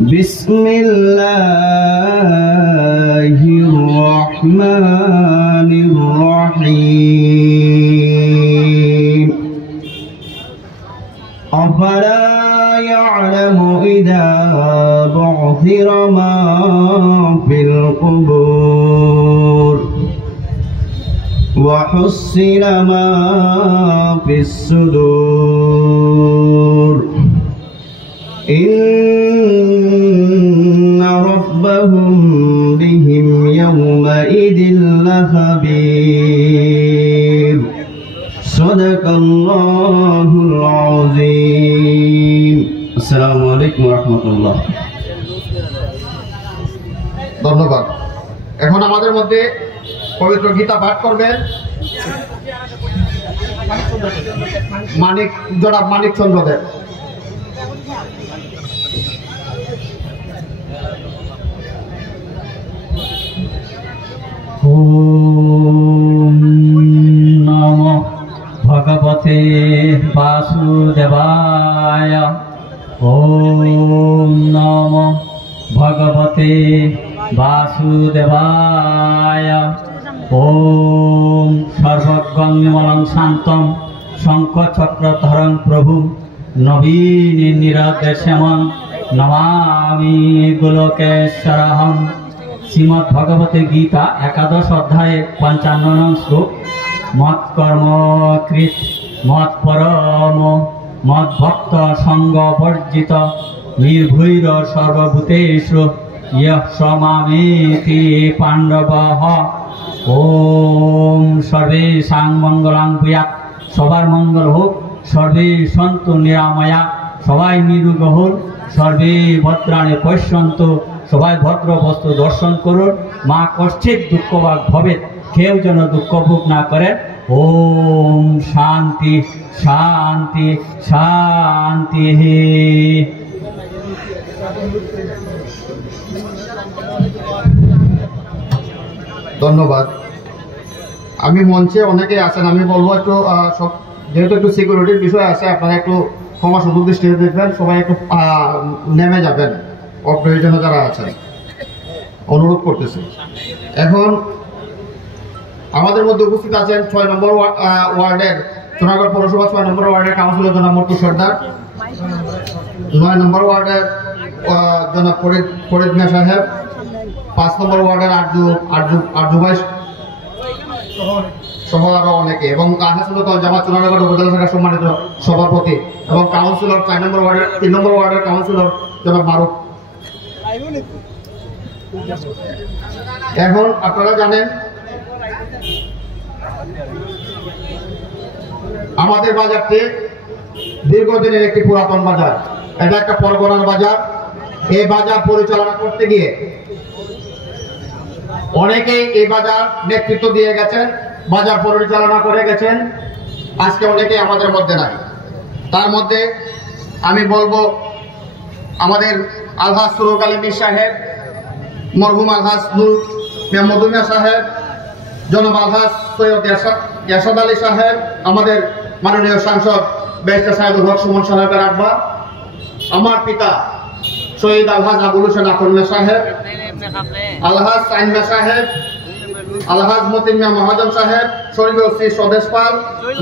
بسم الله الرحمن الرحيم أفلا يعلم إذا بعثر ما في القبور وحصل ما في الصدور إن ربهم بهم يومئذ لخبير صدق الله العظيم السلام عليكم ورحمة الله ধন্যবাদ। এখন আমাদের মধ্যে পবিত্র গীতা পাঠ করবেন জনাব মানিক চন্দ্র দেব। ওম নমো ভগবতে বাসুদেবায়। ওম নমো ভগবতে বাসুদেবায়। ওম সর্বজ্ঞং নির্মলং শান্তং শঙ্খচক্রধরং প্রভু নবীন নিরদেশমং নমামি গোলকেশ্বরহং। শ্রীমদ্ ভগবতে গীতা একাদশ অধ্যায়ে ৫৫ নং শ্লোক। মৎ কর্ম কৃত মৎ পরম মৎ ভক্ত সঙ্গ বর্জিত নির্ভৈর সর্বভূতেষু ইয়ঃ স মামেতি পাণ্ডবঃ। ওম সর্বেষাং মঙ্গলাং ভূয়াৎ। সবার মঙ্গল হোক। সর্বে সন্তু নিরাময়া। সবাই নিরোগ হোক। সর্বে ভদ্রাণি পশ্যন্তু। সবাই ভদ্র বস্তু দর্শন করুন। মা কশ্চিৎ দুঃখভাগ ভবে। কেউ যেন দুঃখ ভোগ না করেন। ওম শান্তি শান্তি শান্তি। ধন্যবাদ। আমি মঞ্চে অনেকে আছেন, আমি বলবো একটু সব যেহেতু একটু সিকিউরিটির বিষয় আছে, আপনারা একটু ক্ষমা সুযোগ দৃষ্টিতে দেখবেন। সবাই একটু নেমে যাবেন, অপ্রয়োজনীয় যারা আছেন, অনুরোধ করতেছি। এখন আমাদের মধ্যে উপস্থিত আছেন ৬ নম্বর ওয়ার্ডের সোনাগড় পৌরসভা ৬ নম্বর ওয়ার্ডের কাউন্সিলর জনাব মর্তু সর্দার, ৯ নম্বর ওয়ার্ডের জনাব ফরিদ মিয়া সাহেব, ৫ নম্বর ওয়ার্ডের আরজু ভাই সহ আরো অনেকে, এবং আহসানুল জামাত চুনারগড় উপজেলা শাখার সম্মানিত সভাপতি এবং কাউন্সিলর ৪ নম্বর ওয়ার্ডের ৩ নম্বর ওয়ার্ডের কাউন্সিলর জনাব মারুফ। এখন আপনারা জানেন আমাদের বাজারটি দীর্ঘদিনের একটি পুরাতন বাজার। এটা একটা পরগনার বাজার। এই বাজার পরিচালনা করতে গিয়ে অনেকেই এই বাজার নেতৃত্ব দিয়ে গেছেন, বাজার পরিচালনা করে গেছেন। আজকে অনেকেই আমাদের মধ্যে নাই। তার মধ্যে আমি বলবো আমাদের আলহাজ সুরুক আলী মীর সাহেব, মরহুম আলহাজ নূর মধুমিয়া সাহেব, জনাব আলহাজ সৈয়দ ইয়াসাদ আলী সাহেব, আমাদের মাননীয় সাংসদ ব্যারিস্টার সাহেবুল হক সুমন সাহেবের আব্বা, আমার পিতা শহীদ আলহাজ আবুল হোসেন আকন্যা সাহেব, আলহাজ সাইনমা সাহেব, আলহাজ মতিন মিয়া মহাজন সাহেব, স্বর্গীয় শ্রী স্বদেশ পাল,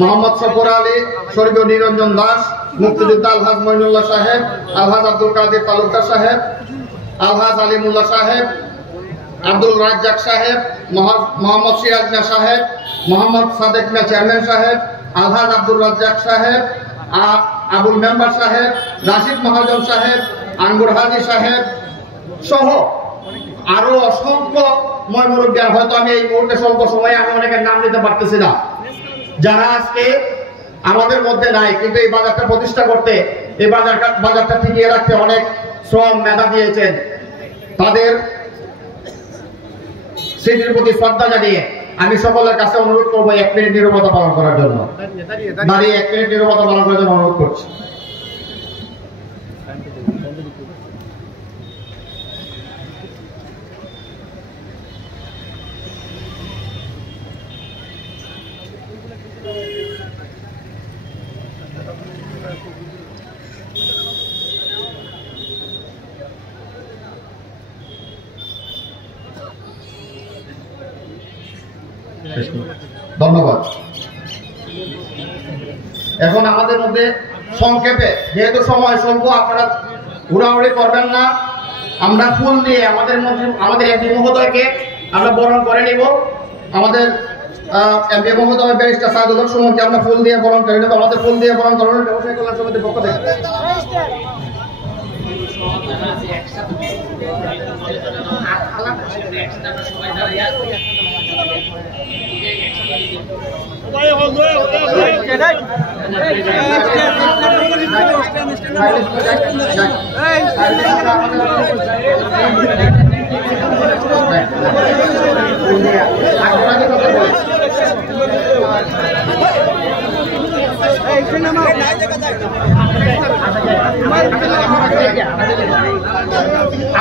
মোহাম্মদ সফর আলী, স্বর্গীয় নিরঞ্জন দাস, মুক্তিযোদ্ধা আলহাজ মইনুল্লাহ সাহেব, আলহাজ আব্দুল কাদের তালুকদার সাহেব, আলহাজ আলিমুল্লাহ সাহেব, আব্দুল রাজ্জাক সাহেব, মোহাম্মদ সিরাজ মিয়া সাহেব, মোহাম্মদ সাদেক মিয়া চেয়ারম্যান সাহেব, আলহাজ আব্দুল রাজ্জাক সাহেব, আবুল মেম্বার সাহেব, রাশিদ মহাজন সাহেব, আঙ্গুর হাজি সাহেব সহ আরো অসংখ্য মুরব্বী, হয়তো আমি এই মুহূর্তে স্বল্প সময়ে আমি অনেকের নাম নিতে পারতেছি না, যারা আজকে আমাদের মধ্যে নাই, কিন্তু এই বাজারটা প্রতিষ্ঠা করতে, এই বাজারটা টিকিয়ে রাখতে অনেক শ্রম মেধা দিয়েছেন। তাদের স্মৃতির প্রতি শ্রদ্ধা জানিয়ে আমি সকলের কাছে অনুরোধ করবো 1 মিনিট নীরবতা পালন করার জন্য। দাঁড়িয়ে 1 মিনিট নীরবতা পালন করার জন্য অনুরোধ করছি। ধন্যবাদ। এখন আমাদের মধ্যে সংক্ষেপে, যেহেতু সময় স্বল্প, আপনারা ঘোরাঘুরি করবেন না, আমরা ফুল দিয়ে আমাদের এমপি মহোদয়কে আমরা বরণ করে নিব। আমাদের এমপি মহোদয় ব্যারিস্টার সাইদুল হক সুমনকে আমরা ফুল দিয়ে বরণ করে নেব। আমাদের ফুল দিয়ে বরণ করানোর ব্যবসায়ী কল্যাণ সমিতির পক্ষ থেকে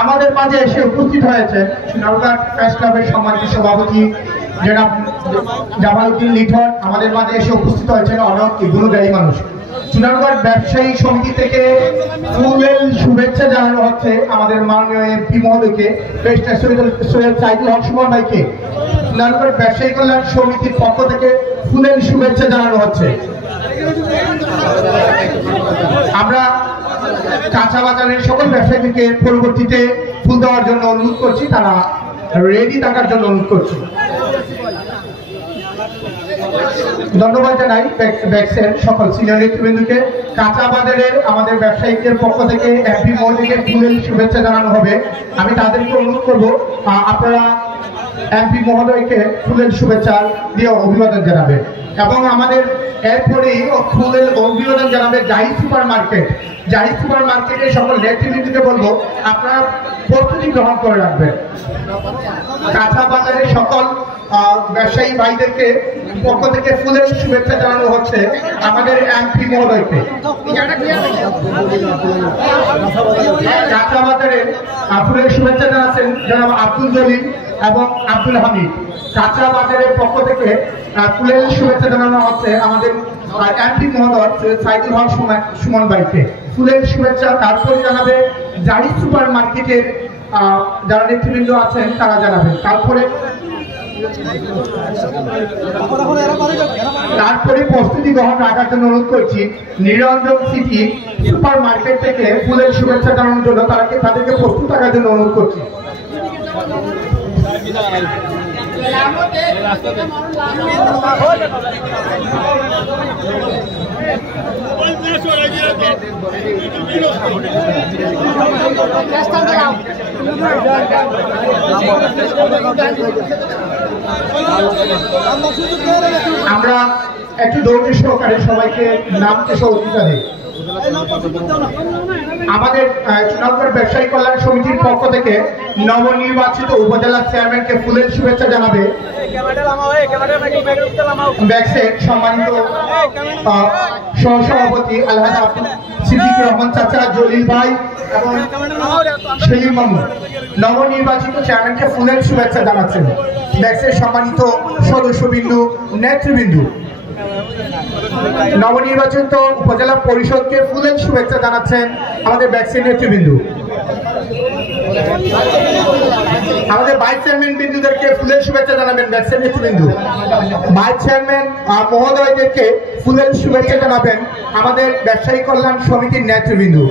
আমাদের মাঝে এসে উপস্থিত হয়েছে নওগাঁ প্রেস ক্লাবের সম্মানিত সভাপতি জনাব জামালউদ্দিন লিটন। আমাদের মাঝে এসে উপস্থিত হয়েছেন অনেক গুণগারী মানুষ। চুনারগড় ব্যবসায়ী সমিতি থেকে ফুলের শুভেচ্ছা জানানো হচ্ছে আমাদের মাননীয় এমপি মহোদয়কে, সৈয়দ সাইদুল হক সুমন ভাইকে। চুনারগড় ব্যবসায়ী কল্যাণ সমিতির পক্ষ থেকে ফুলের শুভেচ্ছা জানানো হচ্ছে। আমরা কাঁচা বাজারের সকল ব্যবসায়ীদেরকে পরবর্তীতে ফুল দেওয়ার জন্য অনুরোধ করছি, তারা রেডি থাকার জন্য অনুরোধ করছি। ধন্যবাদ জানাই ব্যাক্সের সকল সিনিয়র নেতৃবৃন্দকে। কাঁচা বাজারের আমাদের ব্যবসায়ীদের পক্ষ থেকে এমপি মহোদয়কে ফুলের শুভেচ্ছা জানানো হবে। আমি তাদেরকে অনুরোধ করব আপনারা এমপি মহোদয়কে ফুলের শুভেচ্ছা দিয়ে অভিবাদন জানাবেন। এবং আমাদের এরপরেই ফুলের অভিবাদন জানাবে Zahid super market. Zahid super মার্কেটের সকল নেতৃবৃন্দকে বলবো আপনারা প্রস্তুতি গ্রহণ করে রাখবেন। কাঁচা বাজারের সকল ব্যবসায়ী ভাইদেরকে পক্ষ থেকে ফুলের শুভেচ্ছা জানানো হচ্ছে আমাদের এমপি মহোদয়কে। কাঁচা বাজারে ফুলের শুভেচ্ছা জানাচ্ছেন জনাব আব্দুল জলিল এবং আব্দুল হামিদ। কাঁচা বাজারের পক্ষ থেকে ফুলের শুভেচ্ছা জানানো হচ্ছে আমাদের এমপি মহোদয় সাইদুল হক সুমন ভাইকে। ফুলের শুভেচ্ছা তারপরে জানাবে জাহিদ সুপার মার্কেটের যারা নেতৃবৃন্দ আছেন তারা জানাবেন। তারপরে প্রস্তুতি গ্রহণ রাখার জন্য অনুরোধ করছি নিরঞ্জন সিটি সুপার মার্কেট থেকে ফুলের শুভেচ্ছা জানানোর জন্য তাদেরকে প্রস্তুত থাকার জন্য অনুরোধ করছি। আমরা একটু ধৈর্য সহকারে সবাইকে নামতে সহযোগিতা দিই। আমাদের চুনারগড় ব্যবসায়ী কল্যাণ সমিতির পক্ষ থেকে নবনির্বাচিত উপজেলা চেয়ারম্যানকে ফুলের শুভেচ্ছা জানাবে ব্যাক্সের সম্মানিত সহসভাপতি আলহাজ সিদ্দিক রহমান চাচা, জলিল ভাই এবং সেলিম মামু। নবনির্বাচিত চেয়ারম্যানকে ফুলের শুভেচ্ছা জানাচ্ছেন ব্যাক্সের সম্মানিত সদস্যবিন্দু, নেতৃবৃন্দু। নবনির্বাচিত উপজেলা পরিষদকে ফুলের শুভেচ্ছা জানাচ্ছেন আমাদের ব্যাক্সের নেতৃবৃন্দু। আমাদের ভাইস চেয়ারম্যান বিন্দুদেরকে ফুলের শুভেচ্ছা জানাবেন ব্যাক্সের নেতৃবৃন্দু। ভাইস চেয়ারম্যান মহোদয়দেরকে ফুলের শুভেচ্ছা জানাবেন আমাদের ব্যবসায়ী কল্যাণ সমিতির নেতৃবৃন্দু।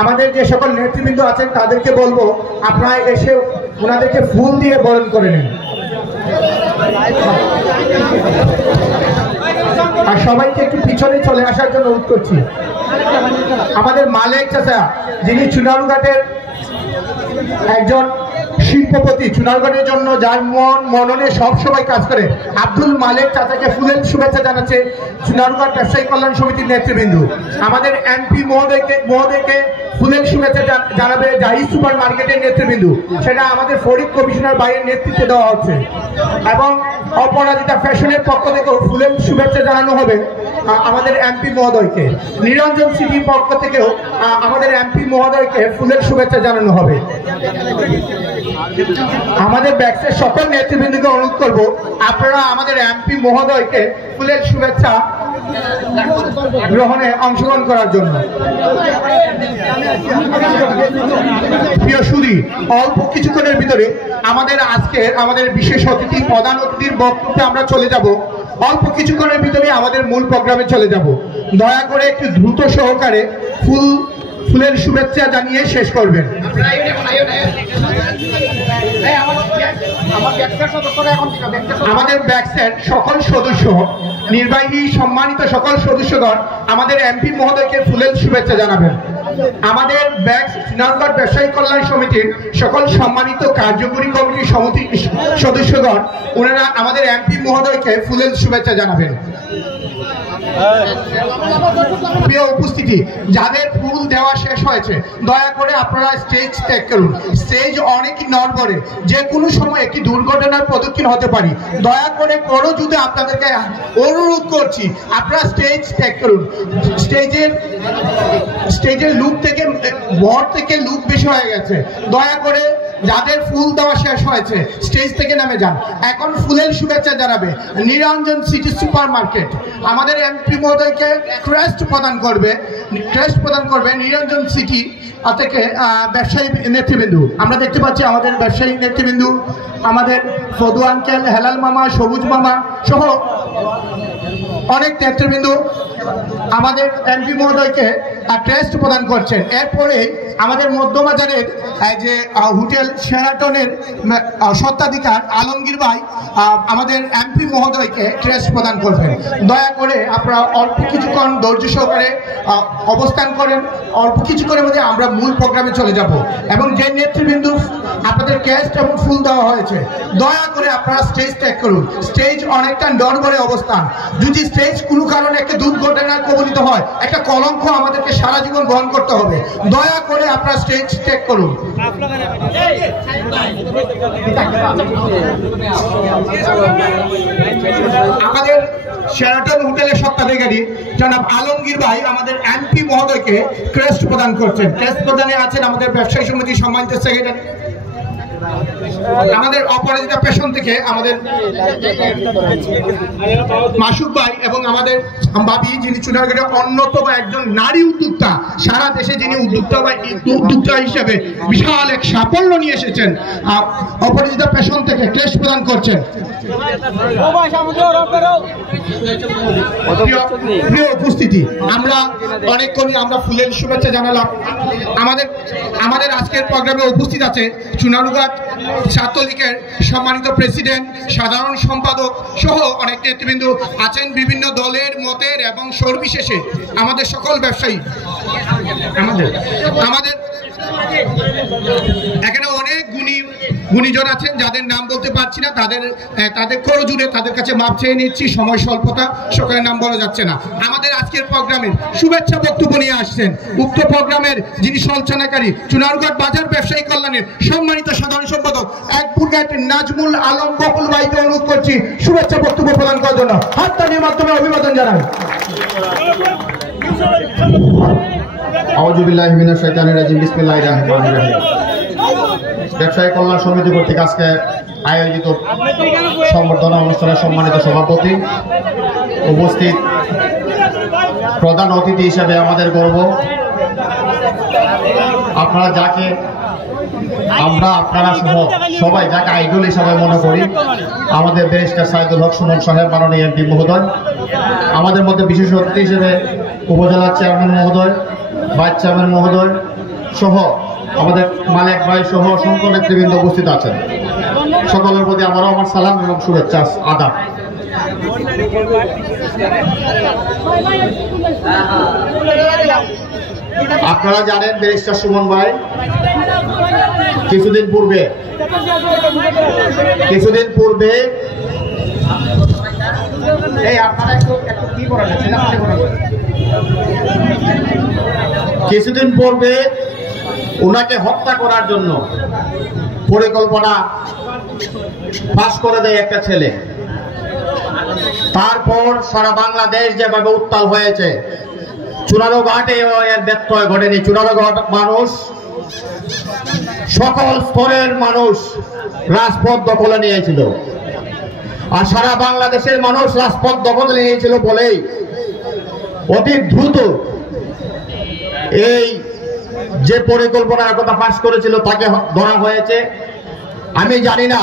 আমাদের যে সকল নেতৃবৃন্দ আছেন তাদেরকে বলবো আপনারা এসে ওনাদেরকে ফুল দিয়ে বরণ করে নিন। আর সবাইকে একটু পিছনে চলে আসার জন্য অনুরোধ করছি। আমাদের মালিক চাচা, যিনি চুনারুঘাটের একজন শিল্পপতি, চুনারগড়ের জন্য যার মননে সব সময় কাজ করে, আব্দুল মালিক চাচাকে ফুলের শুভেচ্ছা জানাচ্ছে চুনারগড় ব্যবসায়ী কল্যাণ সমিতির নেতৃবৃন্দ। আমাদের এমপি মহোদয়কে ফুলের শুভেচ্ছা জানাবে জাহিদ সুপার মার্কেটের নেতৃবৃন্দ। সেটা আমাদের ফরিদ কমিশনার ভাইয়ের নেতৃত্বে দেওয়া হচ্ছে। এবং অপরাজিতা ফ্যাশনের পক্ষ থেকেও ফুলের শুভেচ্ছা জানানো হবে আমাদের এমপি মহোদয়কে। নিরঞ্জন সিটির পক্ষ থেকেও আমাদের এমপি মহোদয়কে ফুলের শুভেচ্ছা জানানো হবে। আমাদের ব্যাক্সের সকল নেতৃবৃন্দকে অনুরোধ করব আপনারা আমাদের এমপি মহোদয়কে ফুলের শুভেচ্ছা গ্রহণে অংশগ্রহণ করার জন্য। প্রিয় সুধী, করছি অল্প কিছুক্ষণের ভিতরে আমাদের বিশেষ অতিথি প্রধান অতিথির বক্তব্যে আমরা চলে যাব। অল্প কিছুক্ষণের ভিতরে আমাদের মূল প্রোগ্রামে চলে যাব। দয়া করে একটু দ্রুত সহকারে ফুলের শুভেচ্ছা জানিয়ে শেষ করবেন। আমাদের ব্যাকসের সকল সদস্য, নির্বাহী সম্মানিত সকল সদস্যগণ আমাদের এমপি মহোদয়কে ফুলের শুভেচ্ছা জানাবেন। আমাদের চুনারগড় ব্যবসায়ী কল্যাণ সমিতির সকল সম্মানিত কার্যকরী কমিটির সদস্যগণ ওনারা আমাদের এমপি মহোদয়কে ফুলের শুভেচ্ছা জানাবেন। প্রিয় উপস্থিতি, যাদের ফুল দেওয়া শেষ হয়েছে দয়া করে আপনারা স্টেজ ত্যাগ করুন। স্টেজ অনেক নড়বড়ে, যে কোনো সময় একটি দুর্ঘটনার সম্মুখীন হতে পারি। দয়া করে যদি আপনাদেরকে অনুরোধ করছি আপনারা স্টেজ ত্যাগ করুন। স্টেজের লুক থেকে বর থেকে লুক বেশি হয়ে গেছে। দয়া করে যাদের ফুল দেওয়া শেষ হয়েছে স্টেজ থেকে নেমে যান। এখন ফুলের শুভেচ্ছা জানাবে নিরঞ্জন সিটি সুপার মার্কেট। আমাদের এমপি মহোদয়কে ক্রেস্ট প্রদান করবে নিরঞ্জন সিটি থেকে ব্যবসায়ী নেতৃবৃন্দ। আমরা দেখতে পাচ্ছি আমাদের ব্যবসায়ী নেতৃবৃন্দ, আমাদের ফদু আঙ্কেল, হেলাল মামা, সবুজ মামা সহ অনেক নেতৃবৃন্দ আমাদের এমপি মহোদয়কে ক্রেস্ট প্রদান করছেন। এরপরে আমাদের মধ্যবাজারের যে হোটেল শেরাটনের স্বত্বাধিকার আলমগীর ভাই আমাদের এমপি মহোদয়কে ক্রেস্ট প্রদান করবেন। দয়া করে আপনারা অল্প কিছুক্ষণ ধৈর্য সহকারে অবস্থান করেন। অল্প কিছুক্ষণের মধ্যে আমরা মূল প্রোগ্রামে চলে যাব এবং যে নেতৃবৃন্দ আপনাদের ক্রেস্ট এবং ফুল দেওয়া হয়েছে দয়া করে আপনারা স্টেজ ত্যাগ করুন। স্টেজ অনেকটা নড়বড়ে অবস্থান। যদি স্টেজ কোনো কারণে একটা দুর্ঘটনায় কবলিত হয় একটা কলঙ্ক আমাদেরকে সারা জীবন বহন করতে হবে। দয়া করে আপনারা স্টেজ ত্যাগ করুন। আমাদের শেরাটন হোটেলের স্বত্বাধিকারী জনাব আলমগীর ভাই আমাদের এমপি মহোদয়কে ক্রেস্ট প্রদান করছেন। ক্রেস্ট প্রদানে আছেন আমাদের ব্যবসায়ী সমিতির সম্মানিত সেক্রেটারি, আমাদের অপরাজিতা পেশন থেকে আমাদের মাসুক ভাই এবং আমাদের ভাবি যিনি চুনারগড়ের অন্যতম একজন নারী উদ্যোক্তা, সারা দেশে যিনি উদ্যোক্তা হিসেবে বিশাল এক সাফল্য নিয়ে এসেছেন, অপরাজিতা পেশন থেকে ক্রেস্ট প্রদান করছেন। প্রিয় উপস্থিতি, আমরা অনেকক্ষণই আমরা ফুলের শুভেচ্ছা জানালাম। আমাদের আজকের প্রোগ্রামে উপস্থিত আছে চুনারুঘাট ছাত্রলীগের সম্মানিত প্রেসিডেন্ট, সাধারণ সম্পাদক সহ অনেক নেতৃবৃন্দ আছেন বিভিন্ন দলের মতের এবং সর্বশেষে আমাদের সকল ব্যবসায়ী। আমাদের এখানে অনেক গুণীজন আছেন যাদের নাম বলতে পারছি না, তাদের করজুড়ে তাদের কাছে মাপ চেয়ে নিচ্ছি, সময় স্বল্পতা, সকলের নাম বলা যাচ্ছে না। আমাদের আজকের প্রোগ্রামের শুভেচ্ছা বক্তব্য নিয়ে আসছেন উক্ত প্রোগ্রামের যিনি সঞ্চালনকারী চুনারগড় বাজার ব্যবসায়ী কল্যাণের সম্মানিত সাধারণ সম্পাদক অ্যাডভোকেট নাজমুল আলম বকুল ভাইকে অনুরোধ করছি শুভেচ্ছা বক্তব্য প্রদান করার জন্য। হাততালির মাধ্যমে অভিবাদন জানাই। আউযু বিল্লাহি মিনাশ শাইতানির রাজিম, বিসমিল্লাহির রহমানির রহিম। ব্যবসায়ী কল্যাণ সমিতি কর্তৃক আজকে আয়োজিত সংবর্ধনা অনুষ্ঠানের সম্মানিত সভাপতি, উপস্থিত প্রধান অতিথি হিসেবে আমাদের গর্ব, আপনারা সহ সবাই যাকে আইডল হিসাবে মনে করি, আমাদের ব্যারিস্টার সাইদুল হক সুমন সাহেব, মাননীয় এমপি মহোদয়, আমাদের মধ্যে বিশেষ অতিথি হিসেবে উপজেলা চেয়ারম্যান মহোদয়, ভাইস চেয়ারম্যান মহোদয় সহ আমাদের মালিক ভাই সহ অসংখ্য নেতৃবৃন্দ উপস্থিত আছেন। সকলের প্রতি আমার সালাম এবং শুভেচ্ছা আদাব। আপনারা জানেন ব্যারিস্টার সুমন ভাই কিছুদিন পূর্বে ওনাকে হত্যা করার জন্য পরিকল্পনা পাস করে দেয় একটা ছেলে। তারপর সারা বাংলাদেশ যেভাবে উত্তাল হয়েছে, চুনারুঘাটে এর ব্যত্যয় ঘটেনি। চুনারুঘাট মানুষ, সকল স্তরের মানুষ রাজপথ দখলে নিয়েছিল, আর সারা বাংলাদেশের মানুষ রাজপথ দখলে নিয়েছিল বলেই অতি দ্রুত এই যে পরিকল্পনার কথা পাশ করেছিল তাকে ধরা হয়েছে। আমি জানি না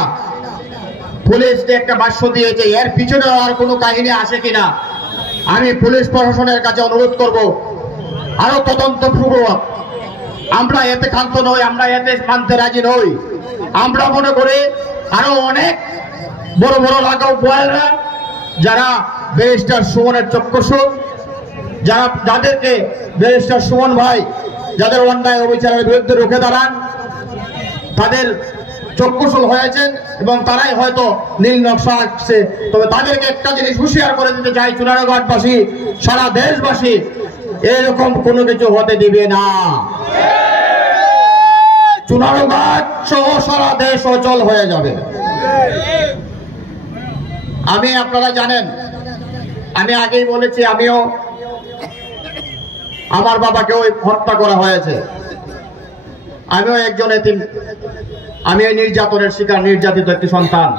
পুলিশ যে একটা ভাষ্য দিয়েছে এর পিছনে আর কোনো কাহিনী আসে কিনা। আমি পুলিশ প্রশাসনের কাছে অনুরোধ করব আরো তদন্তপূর্বক। আমরা এতে ক্ষান্ত নই, আমরা এতে মানতে রাজি নই। আমরা মনে করি আরো অনেক বড় বড় লাগাও বয়েলরা যারা ব্যারিস্টার সুমনের চক্ষুষু, যাদেরকে ব্যারিস্টার সুমন ভাই যাদের অন্যায় অবিচারের বিরুদ্ধে রুখে দাঁড়ান, তাদের চক্ষুশূল হয়েছেন এবং তারাই হয়তো নীল নকশা আঁকছে। তবে তাদেরকে একটা জিনিস হুঁশিয়ার করে দিতে চাই, চুনারুঘাটবাসী, সারা দেশবাসী এরকম কোনো কিছু হতে দিবে না। চুনারুঘাট সহ সারা দেশ অচল হয়ে যাবে। আমি আপনারা জানেন, আমি আগেই বলেছি, আমার বাবাকেও হত্যা করা হয়েছে। আমিও একজন এতিম, আমি এই নির্যাতনের শিকার, নির্যাতিত একটি সন্তান।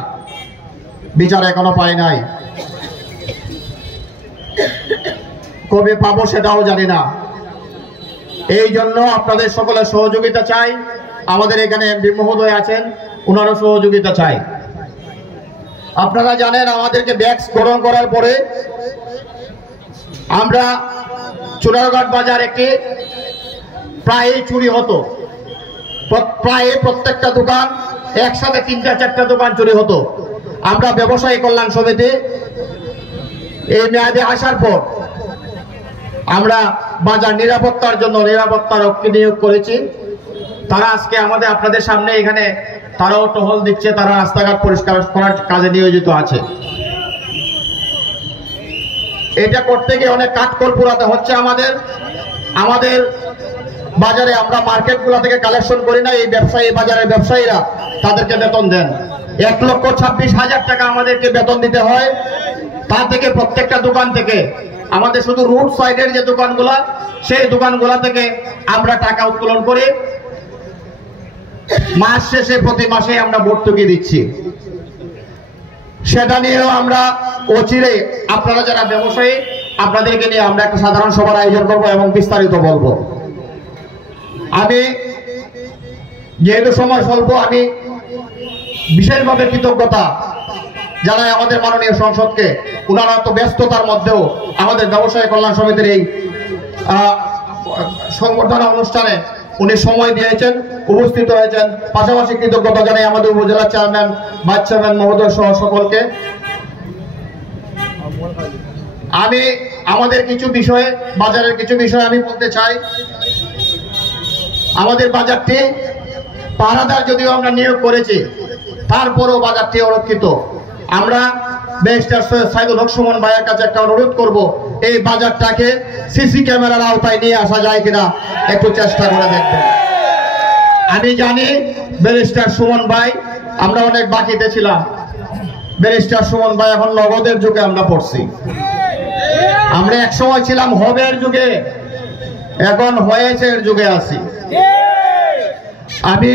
বিচার এখনো পাই নাই, কবে পাবো সেটাও জানি না। এই জন্য আপনাদের সকলের সহযোগিতা চাই। আমাদের এখানে এমপি মহোদয় আছেন, ওনারও সহযোগিতা চাই। আপনারা জানেন আমাদেরকে ব্যাগস গ্রহণ করার পরে আমরা চুনারুঘাট বাজার একটি প্রায় চুরি হতো, প্রায় প্রত্যেকটা দোকান একসাথে 3-4টা দোকান চুরি হতো। আমরা ব্যবসায়ী কল্যাণ সমিতি এই মেয়াদে আসার পর আমরা বাজার নিরাপত্তার জন্য নিরাপত্তা রক্ষী নিয়োগ করেছি। তারা আজকে আপনাদের সামনে এখানে তারাও টহল দিচ্ছে, তারা রাস্তাঘাট পরিষ্কার করার কাজে নিয়োজিত আছে। এটা করতে গিয়ে অনেক কাঠখড় পোড়াতে হচ্ছে আমাদের বাজারে। আমরা মার্কেটগুলো থেকে কালেকশন করি না, এই ব্যবসায়ী বাজারের ব্যবসায়ীরা তাদেরকে বেতন দেন। 1,26,000 টাকা আমাদেরকে বেতন দিতে হয়। তা থেকে প্রত্যেকটা দোকান থেকে, আমাদের শুধু রোড সাইডের যে দোকানগুলা, সেই দোকানগুলা থেকে আমরা টাকা উত্তোলন করে মাস শেষে প্রতি মাসে আমরা ভর্তুকি দিচ্ছি। সেটা নিয়েও আমরা অচিরে আপনারা যারা ব্যবসায়ী, আপনাদেরকে নিয়ে আমরা একটা সাধারণ সভার আয়োজন করবো এবং বিস্তারিত বলবো। আমি যেহেতু সময় স্বল্প, আমি বিশেষভাবে কৃতজ্ঞতা জানাই আমাদের মাননীয় সংসদকে। ওনারা তো ব্যস্ততার মধ্যেও আমাদের ব্যবসায়ী কল্যাণ সমিতির এই সংবর্ধনা অনুষ্ঠানে উনি সময় দিয়েছেন, উপস্থিত হয়েছেন। পাশাপাশি কৃতজ্ঞতা জানাই আমাদের উপজেলা চেয়ারম্যান, ভাইস চেয়ারম্যান মহোদয় সহ সকলকে। আমি আমাদের কিছু বিষয়ে, বাজারের কিছু বিষয় আমি বলতে চাই। আমাদের বাজারটি পাহারাদার যদিও আমরা নিয়োগ করেছি, তারপরও বাজারটি অরক্ষিত। আমরা ব্যারিস্টার সৈয়দ সাইদুল হক সুমন ভাইয়ের কাছে একটা অনুরোধ করব, এই বাজারটাকে সিসি ক্যামেরার আওতায় নিয়ে আসা যায় কিনা একটু চেষ্টা করে দেখবেন। আমি জানি ব্যারিস্টার সুমন ভাই, আমরা অনেক বাকিতে ছিলাম। ব্যারিস্টার সুমন ভাই এখন নগদের যুগে আমরা পড়ছি। আমরা এক সময় ছিলাম হবের যুগে, এখন হয়েছের যুগে আছি। আমি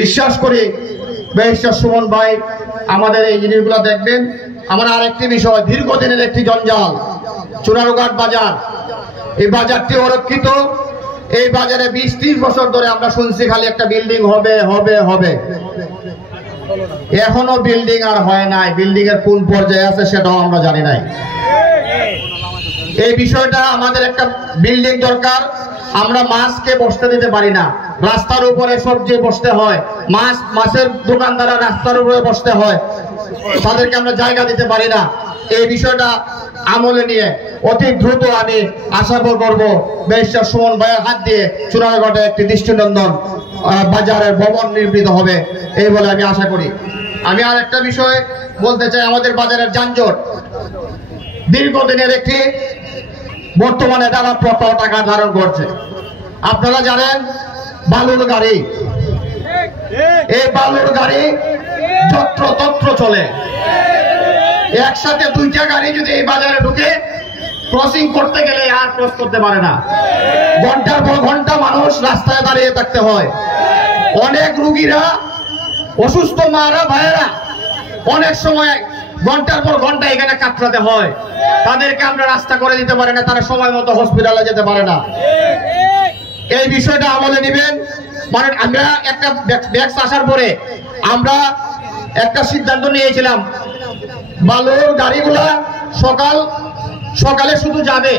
বিশ্বাস করি ব্যারিস্টার সুমন ভাই আমাদের এই জিনিসগুলো দেখবেন। আমার আরেকটি বিষয়, দীর্ঘদিনের একটি জঞ্জাল চুনারুঘাট বাজার। এই বাজারটি অরক্ষিত। এই বাজারে 20-30 বছর ধরে আমরা শুনছি খালি একটা বিল্ডিং হবে হবে হবে, এখনো বিল্ডিং আর হয় নাই। বিল্ডিং এর কোন পর্যায়ে আছে সেটাও আমরা জানি নাই। এই বিষয়টা আমাদের একটা বিল্ডিং দরকার। আমরা মাছকে বসতে দিতে পারি না, রাস্তার উপরে সবজি বসতে হয়, মাছের দোকানদাররা রাস্তার উপরে বসতে হয়, তাদেরকে আমরা জায়গা দিতে পারি না। এই বিষয়টা আমলে নিয়ে অতি দ্রুত আমি আশা করব ব্যারিস্টার সুমন ভাইয়ের হাত দিয়ে চুনারুঘাটে একটি দৃষ্টিনন্দন বাজারের ভবন নির্মিত হবে, এই বলে আমি আশা করি। আমি আর একটা বিষয় বলতে চাই, আমাদের বাজারের যানজট দীর্ঘদিনের একটি, বর্তমানে তারা প্রকট আকার ধারণ করছে। আপনারা জানেন বালুর গাড়ি, এই বালুর গাড়ি যত্রতত্র চলে। একসাথে 2টা গাড়ি যদি এই বাজারে ঢুকে ক্রসিং করতে গেলে আর ক্রস করতে পারে না। ঘন্টার পর ঘন্টা মানুষ রাস্তায় দাঁড়িয়ে থাকতে হয়। অনেক রুগীরা, অসুস্থ মারা ভাইয়েরা অনেক সময় ঘন্টার পর ঘন্টা এখানে কাতরাতে হয়। তাদেরকে আমরা রাস্তা করে দিতে পারি না, তারা সময় মতো হসপিটালে যেতে পারে না। এই বিষয়টা আমলে নেবেন। মানে আমরা একটা ব্যাক্স আসার পরে আমরা একটা সিদ্ধান্ত নিয়েছিলাম, বালুর গাড়িগুলা সকালে শুধু যাবে,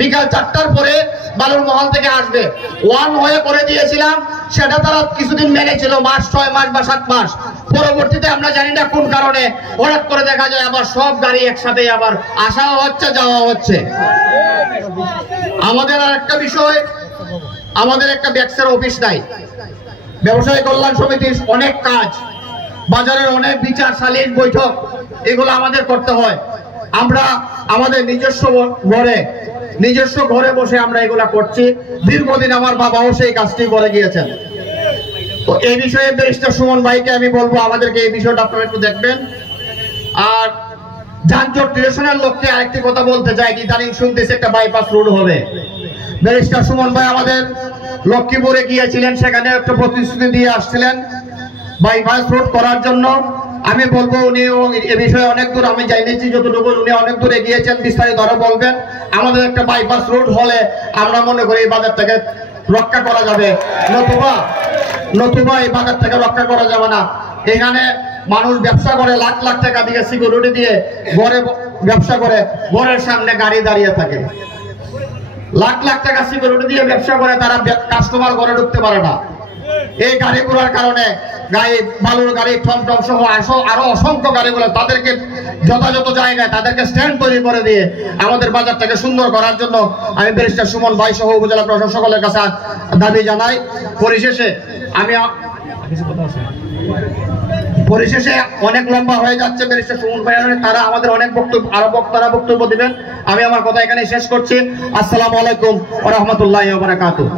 বিকাল 4টার পরে বালুর মহল থেকে আসবে। ওয়ান ওয়ে করে দিয়েছিলাম, সেটা তারা কিছুদিন মেনেছিল, মাস 6 মাস বা 7 মাস। পরবর্তীতে আমরা জানি না কোন কারণে হঠাৎ করে দেখা যায় আবার সব গাড়ি একসাথে আবার আসা হচ্ছে, যাওয়া হচ্ছে। আমাদের আর একটা বিষয়, আমাদের একটা ব্যাক্সের অফিস নাই, ব্যবসায়ী কল্যাণ সমিতির অনেক কাজ, বাজারের অনেক বিচার সালিশ বৈঠক, এগুলো আমাদের করতে হয়। আমরা আমাদের নিজস্ব ঘরে বসে আমরা এগুলা করছি। দীর্ঘদিন আমার বাবাও সেই কাজটি করে গিয়েছেন। তো এই বিষয়ে ব্যারিস্টার সুমন ভাইকে আমি বলবো আমাদেরকে এই বিষয়টা আপনারা একটু দেখবেন। আর যানজট নিরসনের লক্ষ্যে আরেকটি কথা বলতে চাই, ইদানিং শুনতেছি একটা বাইপাস রোড হবে। ব্যারিস্টার সুমন ভাই আমাদের লক্ষ্মীপুরে গিয়েছিলেন, সেখানে একটা প্রতিশ্রুতি দিয়ে আসছিলেন বাইপাস রোড করার জন্য। আমি বলবো উনি এ বিষয়ে অনেক দূর, আমি জানিয়েছি যতটুকু, উনি অনেক দূরে গিয়েছেন, বিস্তারিত আরো বলবেন। আমাদের একটা বাইপাস রোড হলে আমরা মনে করি এই বাজার থেকে রক্ষা করা যাবে, নতুবা এই বাজার থেকে রক্ষা করা যাবে না। এখানে মানুষ ব্যবসা করে, লাখ লাখ টাকা দিয়ে সিকিউরিটি দিয়ে ঘরে ব্যবসা করে, ঘরের সামনে গাড়ি দাঁড়িয়ে থাকে, লাখ লাখ টাকা সিকিউরিটি দিয়ে ব্যবসা করে, তারা কাস্টমার ঘরে ঢুকতে পারে না। এই গাড়িগুলোর কারণে বালুর গাড়ি, টমটম সহ আরো অসংখ্য গাড়িগুলো, তাদেরকে যথাযথ জায়গায় তাদেরকে স্ট্যান্ড তৈরি করে দিয়ে আমাদের বাজারটাকে সুন্দর করার জন্য আমি ব্যারিস্টার সুমন ভাই সহ উপজেলা প্রশাসন সকলের কাছে দাবি জানাই। পরিশেষে অনেক লম্বা হয়ে যাচ্ছে ব্যারিস্টার সুমন ভাই, তারা আমাদের অনেক বক্তব্য দিবেন। আমি আমার কথা এখানে শেষ করছি। আসসালামু আলাইকুম ওয়া রাহমাতুল্লাহি ওয়া বারাকাতুহু।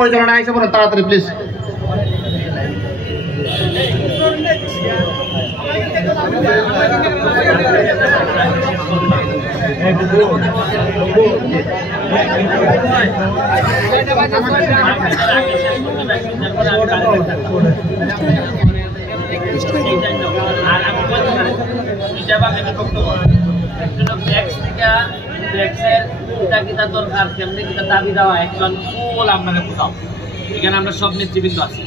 পরিচালনা হিসেবে তাড়াতাড়ি প্লিজ। এখানে আমরা সব নেতৃবৃন্দ আছি,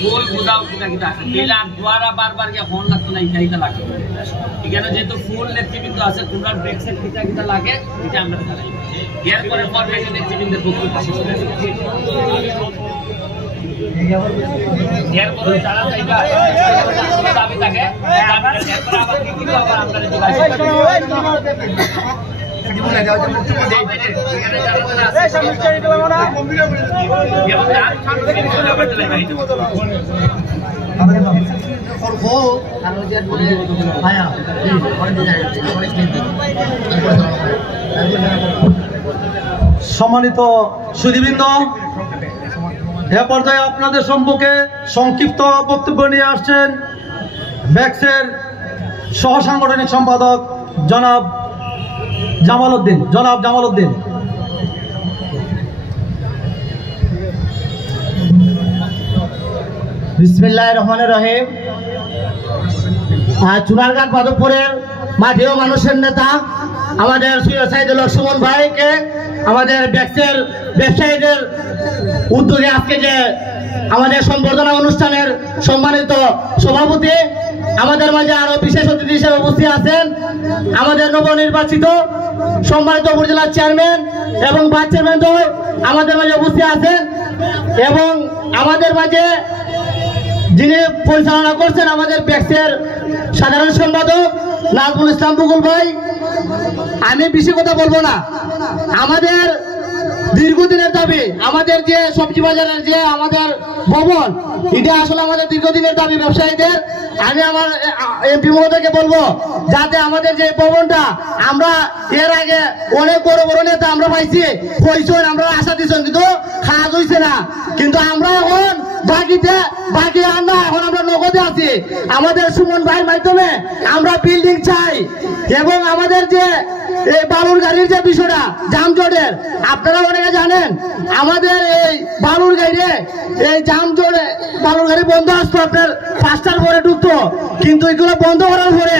ফুল বুঝাও কিতা আছে, বারবার গিয়ে ফোন লাগতো না, ইটা লাগতো। এখানে যেহেতু ফুল নেতৃবৃন্দ আছে, তোমরা ব্রেক্সের কিতা লাগে এটা আমরা জানাই। এরপরে ফরম্যাটে নেতৃবৃন্দের বক্তব্য শেষ করে এরপরে যারা দাবি থাকে সম্মানিত সুধীবৃন্দ, এ পর্যায়ে আপনাদের সম্মুখে সংক্ষিপ্ত বক্তব্য নিয়ে আসছেন ব্যাক্সের সহ সাংগঠনিক সম্পাদক জনাব জামাল উদ্দিন। বিসমিল্লাহির রহমানির রহিম। চুনারঘাট মাধবপুরের মাঠেও মানুষের নেতা আমাদের সাইদুল হক সুমন ভাইকে আমাদের ব্যাক্সের ব্যবসায়ীদের উদ্যোগে আজকে যে আমাদের সম্বর্ধনা অনুষ্ঠানের সম্মানিত সভাপতি, আমাদের মাঝে আরো বিশেষ অতিথি হিসেবে উপস্থিত আছেন আমাদের নবনির্বাচিত সম্মানিত উপজেলার চেয়ারম্যান এবং ভাইস চেয়ারম্যান আমাদের মাঝে উপস্থিত আছেন, এবং আমাদের মাঝে যিনি পরিচালনা করছেন আমাদের ব্যাক্সের সাধারণ সম্পাদক নাজমুল ইসলাম বুকুল ভাই। আমি বেশি কথা বলবো না, আমাদের দীর্ঘদিনের দাবি, আমাদের যে সবজি বাজারের যে আমাদের ভবন, এটা আসলে আমাদের দীর্ঘদিনের দাবি ব্যবসায়ীদের। আমি আমার এমপি মহোদয়কে বলবো যাতে আমাদের যে ভবনটা, আমরা এর আগে অনেক বড় বড় নেতা আমরা পাইছি, পয়সা আমরা আশা দিচ্ছেন কিন্তু কাজ হয়েছে না, কিন্তু আমরা এখন বাকি আমরা এখন আমরা নগদে আছি। আমাদের সুমন ভাইয়ের মাধ্যমে আমরা বিল্ডিং চাই, এবং আমাদের যে এই বালুর গাড়ির যে বিষয়টা যানজটের, আপনারা অনেকে জানেন আমাদের এই বালুর গাড়ি এই যানজটে বালুর গাড়ি বন্ধ আসতো আপনার 5টার পরে ঢুকতো, কিন্তু এগুলো বন্ধ করার পরে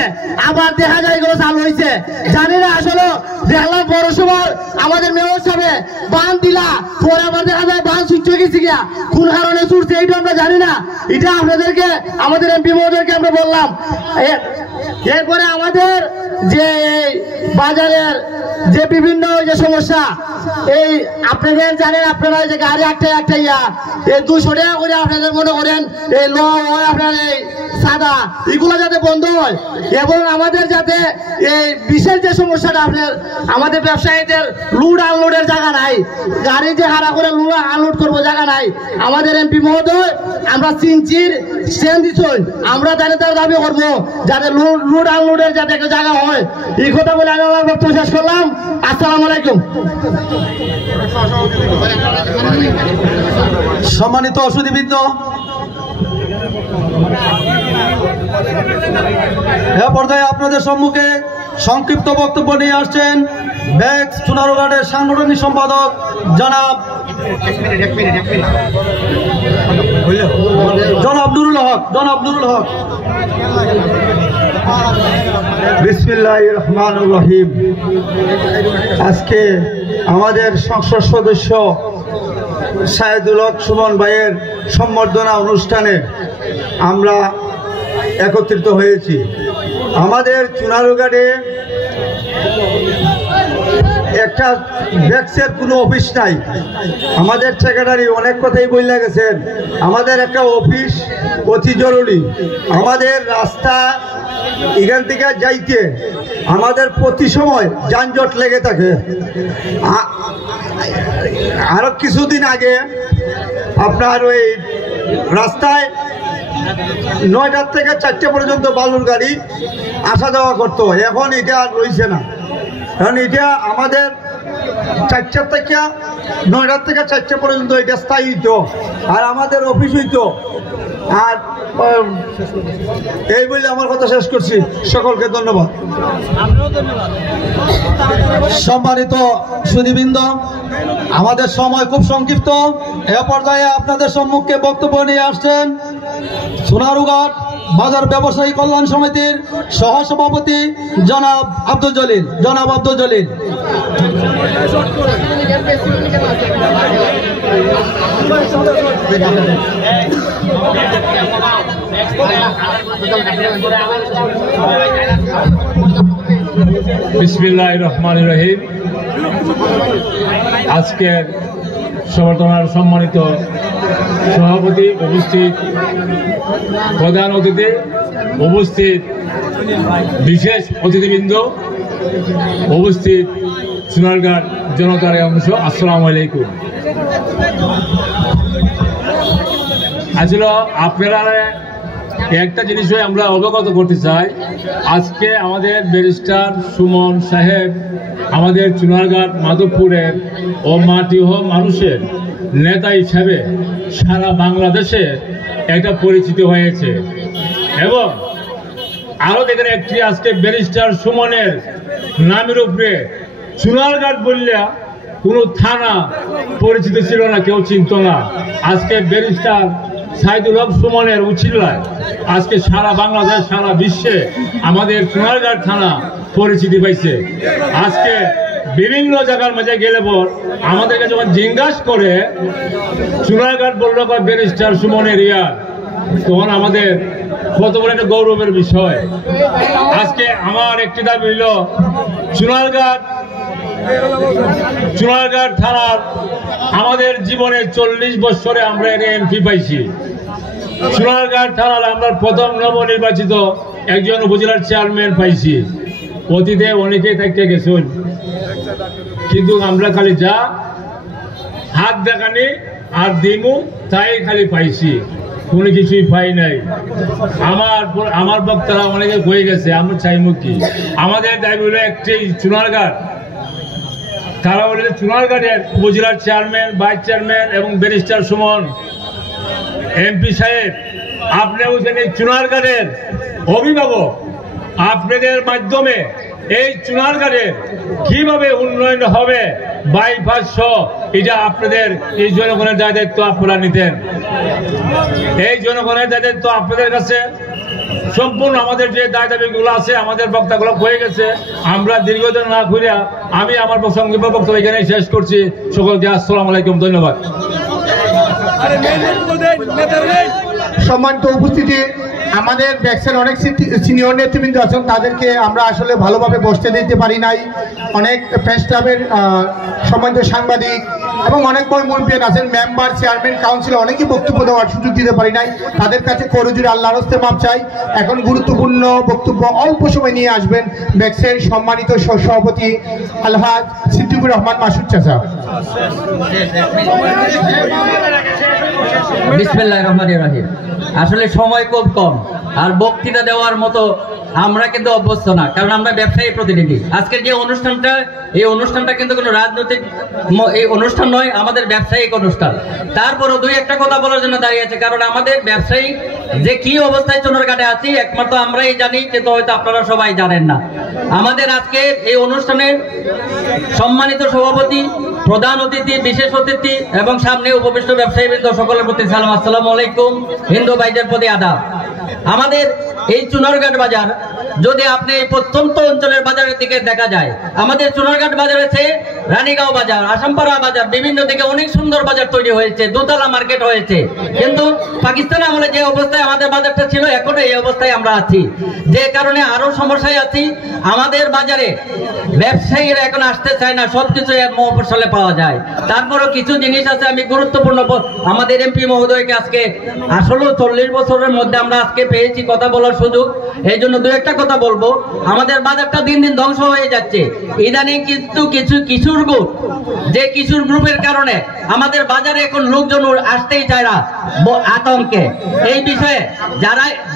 আবার দেখা যায় এগুলো চালু হয়েছে। জানি না আসলে দেখলাম পৌরসভার আমাদের মেয়র সাহেব বান দিলা, পরে আবার দেখা যায় বান সুইচ গেছে গিয়া, কোন কারণে ছুটছে এইটা আমরা জানি না। এটা আপনাদেরকে আমাদের এমপি মহোদয়কে আমরা বললাম। এরপরে আমাদের যে বাজারের যে বিভিন্ন যে সমস্যা, এই আপনাদের জানেন আপনারা যে গাড়ি একটা ইয়া এই 200 টাকা করে আপনাদের মনে করেন এই ল হয় আপনার এই সাদা এগুলো যাতে বন্ধ হয়, এবং আমাদের যাতে এই বিশেষ যে সমস্যাটা আপনার আমাদের ব্যবসায়ীদের লুট আনলোডের জায়গা নাই, গাড়ি যে হারা করে লুট আনলোড করবো জায়গা নাই। আমাদের এমপি মহোদয় আমরা সিনচির স্ট্যান্ড দিচ্ছেন, আমরা তাদের দাবি করবো যাতে লুট আনলোডের যাতে একটা জায়গা হয়। এই কথা বলে আমি আমার বক্তব্য শেষ করলাম। আসসালামু আলাইকুম। সম্মানিত সুধীবৃন্দ, এ পর্যায়ে আপনাদের সম্মুখে সংক্ষিপ্ত বক্তব্য নিয়ে আসছেন ব্যাক্স সোনারুঘাটের সাংগঠনিক সম্পাদক জনাব নুরুল হক। বিসমিল্লাহির রহমানির রহিম। আজকে আমাদের সংসদ সদস্য সাইদুল হক সুমন ভাইয়ের সম্বর্ধনা অনুষ্ঠানে আমরা একত্রিত হয়েছি। আমাদের চুনারুঘাটে একটা ব্যাক্সের কোনো অফিস নাই। আমাদের সেক্রেটারি অনেক কথাই বলে গেছেন, আমাদের একটা অফিস অতি জরুরি। আমাদের রাস্তা এখান থেকে যাইতে আমাদের প্রতি সময় যানজট লেগে থাকে। আরো কিছুদিন আগে আপনার ওই রাস্তায় 9টার থেকে 4টে পর্যন্ত বালুর গাড়ি আসা যাওয়া করতো, এখন এটা আর রয়েছে না। কারণ এটা আমাদের 4টার থেকে 9টার থেকে 4টে পর্যন্ত এটা স্থায়ী হইতো, আর আমাদের অফিস হইতো। আর এই বলে আমার কথা শেষ করছি। সকলকে ধন্যবাদ। সম্মানিত সুধীবৃন্দ, আমাদের সময় খুব সংক্ষিপ্ত। এ পর্যায়ে আপনাদের সম্মুখে বক্তব্য নিয়ে আসছেন সোনারুঘাট বাজার ব্যবসায়ী কল্যাণ সমিতির সহসভাপতি জনাব আব্দুল জলিল। বিসমিল্লাহির রহমানির রহিম। আজকের সম্বর্ধনার সম্মানিত সভাপতি উপস্থিত, প্রধান অতিথি উপস্থিত, বিশেষ অতিথিবৃন্দ উপস্থিত, সোনারঘাট জনতার অংশ, আসসালামু আলাইকুম। আসলে আপনারা একটা জিনিসই আমরা অবগত করতে চাই। আজকে আমাদের ব্যারিস্টার সুমন সাহেব আমাদের চুনারঘাট মাধবপুরের ও মাটিহ মানুষের নেতা হিসাবে সারা বাংলাদেশে একটা পরিচিত হয়েছে, এবং আরো দেখেন একটি আজকে ব্যারিস্টার সুমনের নামের উপরে চুনারঘাট বললে কোনো থানা পরিচিত ছিল না, কেউ চিনত না। আজকে ব্যারিস্টার সাইদুল হক সুমনের উচিলায় আজকে সারা বাংলাদেশ, সারা বিশ্বে আমাদের চুনারঘাট থানা পরিচিতি পাইছে। আজকে বিভিন্ন জায়গার মাঝে গেলে পর আমাদেরকে যখন জিজ্ঞাসা করে চুনারঘাট বলল ব্যারিস্টার সুমনের ইয়ার, তখন আমাদের কত বড় একটা গৌরবের বিষয়। আজকে আমার একটি দাবি হইল চুনারঘাট থানার আমাদের জীবনে 40 বছরে আমরা এখানে এমপি পাইছি। চুনারঘাট থানার আমরা প্রথম নবনির্বাচিত একজন উপজেলার চেয়ারম্যান পাইছি। অতীতে অনেকেই থাকতে গেছেন, কিন্তু আমরা খালি যা হাত দেখানি আর দিমু তাই খালি পাইছি, কোনো কিছুই পাই নাই। আমার বক্তারা অনেকে হয়ে গেছে, আমরা চাইমু কি? আমাদের দাবি হলো একটি চুনারঘাট, তারা বলে চুনারঘাটের উপজেলার চেয়ারম্যান, ভাইস চেয়ারম্যান এবং ব্যারিস্টার সুমন এমপি সাহেব, আপনি হচ্ছেন এই চুনারঘাটের অভিভাবক। আপনাদের মাধ্যমে এই চুনারঘাটের কিভাবে উন্নয়ন হবে বাইপাস সহ এটা আপনাদের এই জনগণের দায়িত্ব আপনারা নিতেন। এই জনগণের দায়িত্ব আপনাদের কাছে সম্পূর্ণ আমাদের যে দায় দাবিগুলো আছে আমাদের বক্তাগুলো হয়ে গেছে। আমরা দীর্ঘদিন না ঘুরিয়া আমি আমার সংক্ষিপ্ত বক্তব্য এখানে শেষ করছি। সকলকে আসসালামু আলাইকুম, ধন্যবাদ। সম্মানিত উপস্থিতি, আমাদের ব্যাক্সের অনেক সিনিয়র নেতৃবৃন্দ আছেন, তাদেরকে আমরা আসলে ভালোভাবে বসতে দিতে পারি নাই। অনেক প্রেস ক্লাবের সম্মানিত সাংবাদিক এবং অনেক বই মুরব্বিয়ান আছেন, মেম্বার, চেয়ারম্যান, কাউন্সিলর, অনেকেই বক্তব্য দেওয়ার সুযোগ দিতে পারি নাই। তাদের কাছে করজোড়ে আল্লাহর হস্তে মাপ চাই। এখন গুরুত্বপূর্ণ বক্তব্য অল্প সময় নিয়ে আসবেন ব্যাক্সের সম্মানিত সভাপতি আলহাজ সিদ্দিকুর রহমান মাসুদ চাচা। বিসমিল্লাহির রহমানির রহিম। আসলে সময় খুব কম, আর বক্তৃতা দেওয়ার মতো আমরা কিন্তু অভ্যস্ত না, কারণ আমরা ব্যবসায়ী প্রতিনিধি। আজকের যে অনুষ্ঠানটা, এই অনুষ্ঠানটা কিন্তু কোনো রাজনৈতিক এই অনুষ্ঠান নয়, আমাদের ব্যবসায়িক অনুষ্ঠান। তারপরও দুই একটা কথা বলার জন্য দাঁড়িয়েছে, কারণ আমাদের ব্যবসায়ী যে কি অবস্থায় চুনারঘাটে আছি একমাত্র আমরাই জানি, কিন্তু হয়তো আপনারা সবাই জানেন না। আমাদের আজকে এই অনুষ্ঠানের সম্মানিত সভাপতি, প্রধান অতিথি, বিশেষ অতিথি এবং সামনে উপবিষ্ট ব্যবসায়ীবৃন্দ, সকলের প্রতি সালাম, আসসালামু আলাইকুম, হিন্দু ভাইদের প্রতি আদাব। আমাদের এই চুনারঘাট বাজার যদি আপনি এই প্রত্যন্ত অঞ্চলের বাজারের দিকে দেখা যায়, আমাদের চুনারঘাট বাজার আছে, রানীগাঁও বাজার, আসামপাড়া বাজার, বিভিন্ন দিকে অনেক সুন্দর বাজার তৈরি হয়েছে, দোতলা মার্কেট হয়েছে। কিন্তু পাকিস্তান আমলে যে অবস্থায় আমাদের বাজারটা ছিল, এখনো এই অবস্থায় আমরা আছি, যে কারণে আরো সমস্যায় আছি। আমাদের বাজারে ব্যবসায়ীরা এখন আসতে চায় না, সবকিছু মফস্বলে পাওয়া যায়। তারপরও কিছু জিনিস আছে, আমি গুরুত্বপূর্ণ আমাদের এমপি মহোদয়কে আজকে আসলে 40 বছরের মধ্যে আমরা আজকে পেয়েছি কথা বলার সুযোগ, এই জন্য দু একটা কথা বলবো। আমাদের বাজারটা দিন দিন ধ্বংস হয়ে যাচ্ছে ইদানিং, কিন্তু কিছু কিশোর গ্রুপ, যে কিশোর গ্রুপের কারণে আমাদের বাজারে এখন লোকজন আসতেই চায় না আতঙ্কে। এই বিষয়ে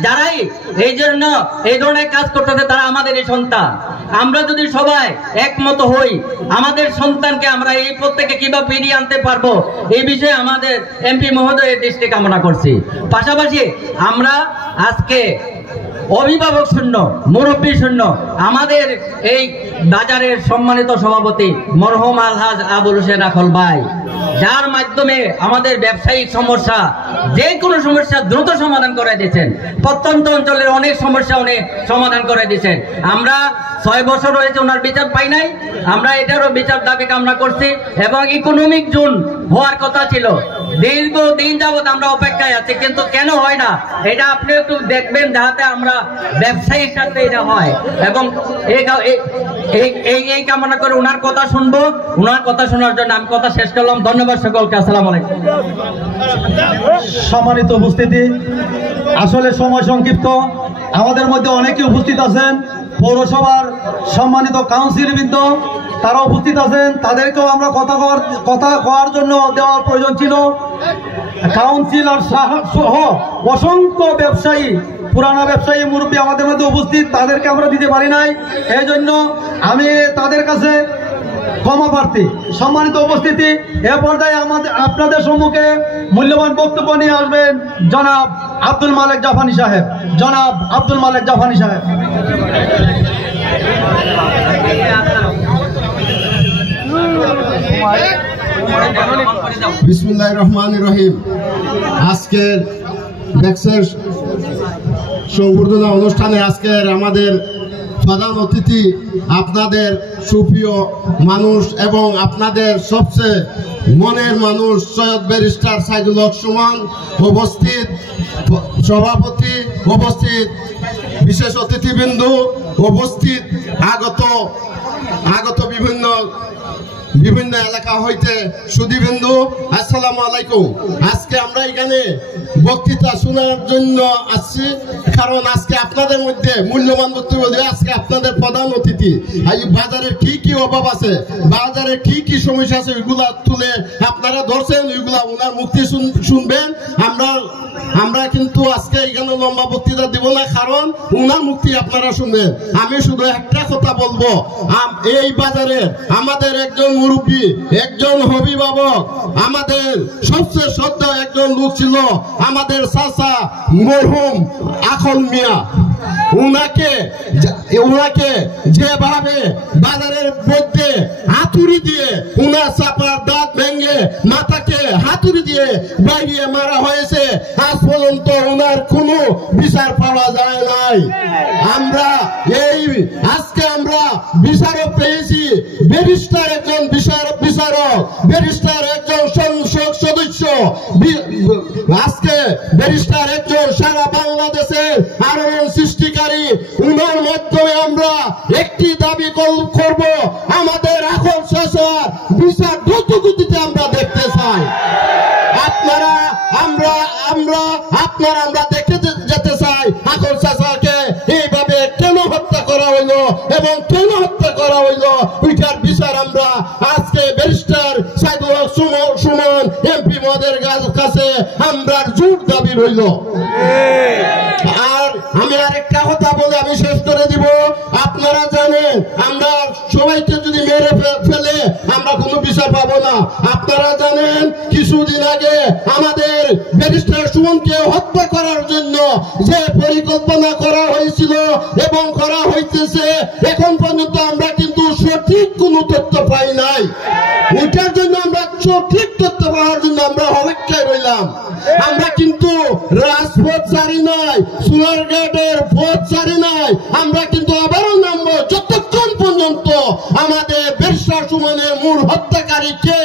যারাই এই জন্য এই ধরনের কাজ করতেছে তারা আমাদের এই সন্তান। আমরা যদি সবাই একমত হই, আমাদের সন্তানকে আমরা এই প্রত্যেকে কিভাবে ফিরিয়ে আনতে পারবো, এই বিষয়ে আমাদের এমপি মহোদয়ের দৃষ্টি কামনা করছি। পাশাপাশি আমরা আজকে অভিভাবক শূন্য, মুরব্বী শূন্য, আমাদের এই বাজারের সম্মানিত সভাপতি মরহুম আলহাজ আবুল হোসেন আখল ভাই, যার মাধ্যমে আমাদের ব্যবসায়িক সমস্যা, যে কোনো সমস্যা দ্রুত সমাধান করে দিয়েছেন। প্রত্যন্ত অঞ্চলের অনেক সমস্যা উনি সমাধান করে দিয়েছেন। আমরা 6 বছর হয়েছে ওনার বিচার পাই নাই, আমরা এটারও বিচার দাবি কামনা করছি। এবং ইকোনমিক জোন হওয়ার কথা ছিল, দীর্ঘদিন যাবৎ আমরা অপেক্ষায় আছি, কিন্তু কেন হয় না এটা আপনি একটু দেখবেন, যাতে আমরা ব্যবসায়ীর সাথে এটা হয়। এবং এই কামনা করে ওনার কথা শুনবো। ওনার কথা শোনার জন্য আমি কথা শেষ করলাম। ধন্যবাদ সকলকে, আসসালামু আলাইকুম। সম্মানিত উপস্থিতি, আসলে সময় সংক্ষিপ্ত, আমাদের মধ্যে অনেকে উপস্থিত আছেন। পৌরসভার সম্মানিত কাউন্সিলবৃন্দ তারা উপস্থিত আছেন, তাদেরকেও আমরা কথা কওয়ার জন্য দেওয়ার প্রয়োজন ছিল। কাউন্সিলর সহ অসংখ্য ব্যবসায়ী, পুরানা ব্যবসায়ী, মুরব্বী আমাদের মধ্যে উপস্থিত, তাদেরকে আমরা দিতে পারি নাই। এই জন্য আমি তাদের কাছে ক্ষমা প্রার্থী। সম্মানিত উপস্থিতি, এ পর্যায়ে আপনাদের সম্মুখে মূল্যবান বক্তব্য নিয়ে আসবেন জনাব আব্দুল মালেক জাফানি সাহেব। জনাব আব্দুল মালেক জাফানি সাহেব। বিসমিল্লাহির রহমানির রহিম। আজকের ব্যাক্সের সংবর্ধনা অনুষ্ঠানে আজকের আমাদের প্রধান অতিথি, আপনাদের সুপ্রিয় মানুষ এবং আপনাদের সবচেয়ে মনের মানুষ সৈয়দ ব্যারিস্টার সাইদুল হক সুমন উপস্থিত, সভাপতি উপস্থিত, বিশেষ অতিথিবৃন্দ উপস্থিত, আগত বিভিন্ন এলাকা হইতে সুধীবৃন্দু, আসসালামু আলাইকুম। আজকে আমরা এখানে বক্তৃতা শোনার জন্য আসছি, কারণ আজকে আপনাদের মধ্যে মূল্যবান বক্তব্য দেবে আজকে আপনাদের প্রধান অতিথি। এই বাজারের কি কি অভাব আছে, বাজারে কি কি সমস্যা আছে, ওইগুলা তুলে আপনারা ধরছেন, ওইগুলা ওনার মুক্তি শুনবেন। আমরা কিন্তু আজকে এখানে লম্বা বক্তৃতা দিব না, কারণ ওনার মুক্তি আপনারা শুনবেন। আমি শুধু একটা কথা বলবো, এই বাজারে আমাদের একজন মুরব্বী, একজন অভিভাবক, আমাদের সবচেয়ে শ্রদ্ধা একজন লোক ছিল আমাদের চাচা মরহুম আখল মিয়া। উনাকে যেভাবে বাজারের মধ্যে হাতুড়ি দিয়ে উনার চাপার দাঁত ভেঙে মাথাকে হাতুড়ি দিয়ে বাইরে মারা হয়েছে, আজ পর্যন্ত উনার কোনো বিচার পাওয়া যায় নাই। আজকে আমরা বিচারক পেয়েছি, ব্যারিস্টার একজন বিচারক, ব্যারিস্টার একজন সংসদ সদস্য, আজকে ব্যারিস্টার একজন সারা বাংলাদেশের আলোড়ন সৃষ্টিকারী। উনার মাধ্যমে আমরা একটি দাবি করব, আমাদের এখন শেষের বিচার দ্রুত গতিতে আমরা দেখতে চাই। আমরা দেখতে যেতে চাই এখন শেষকে এইভাবে কেন হত্যা করা হইলো এবং কেন হত্যা করা হইলো, ওইটার বিচার আমরা আজকে ব্যারিস্টার সাইদুল হক সুমন এমপি মহোদয়ের কাছে আমরা জোর দাবি রইল। আর আমি আরেকটা কথা বলে আমি শেষ করে দিব। আপনারা জানেন আমরা সবাইকে যদি মেরে ফেলে আমরা কোনো বিচার পাবো না। আপনারা জানেন কিছুদিন আগে আমাদের ব্যারিস্টার সুমনকে হত্যা করার জন্য যে পরিকল্পনা করা হয়েছিল এবং করা হইতেছে, এখন পর্যন্ত আমরা কিন্তু সঠিক কোনো তথ্য পাই নাই। ওইটার জন্য আমরা সঠিক তথ্য পাওয়ার জন্য আমরা অপেক্ষায় রইলাম। আমরা কিন্তু রাজপথ ছাড়ি নাই, সোনারঘাটের পথ ছাড়ি নাই, আমরা কিন্তু আবারও নামবো যতক্ষণ পর্যন্ত আমাদের ব্যারিস্টার সুমনের মূল হত্যাকারীকে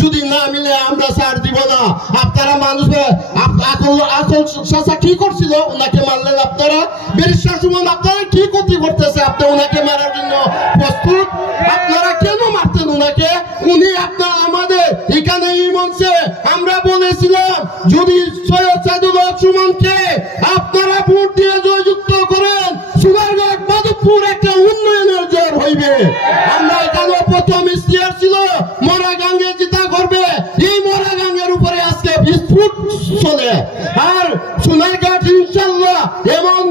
যদি না মিলে আমরা ছাড় দিব না। আপনারা মানুষ আকল চাচা কি করছিল, ওনাকে মারলেন আপনারা। ব্যারিস্টার সুমন আপনারা কি ক্ষতি করতেছে, আপনি ওনাকে মারার জন্য প্রস্তুত? আপনারা কেন মারতেন ওনাকে? উনি আপনারা আমাদের এখানে এই মঞ্চে আমরা বলেছিলাম যদি সৈয়দ সাইদুল হক সুমনকে আপনারা ভোট দিয়ে জয়যুক্ত করেন, সোনারঘাট মাধবপুর একটা উন্নয়নের জোর হইবে। আমরা এখানে প্রথম ইশতেহার ছিল মরা গাঙ্গে জিতা করবে, এই মরা গাঙ্গের উপরে আজকে বিস্ফোট চলে। আর সোনারঘাট ইনশাল্লাহ এমন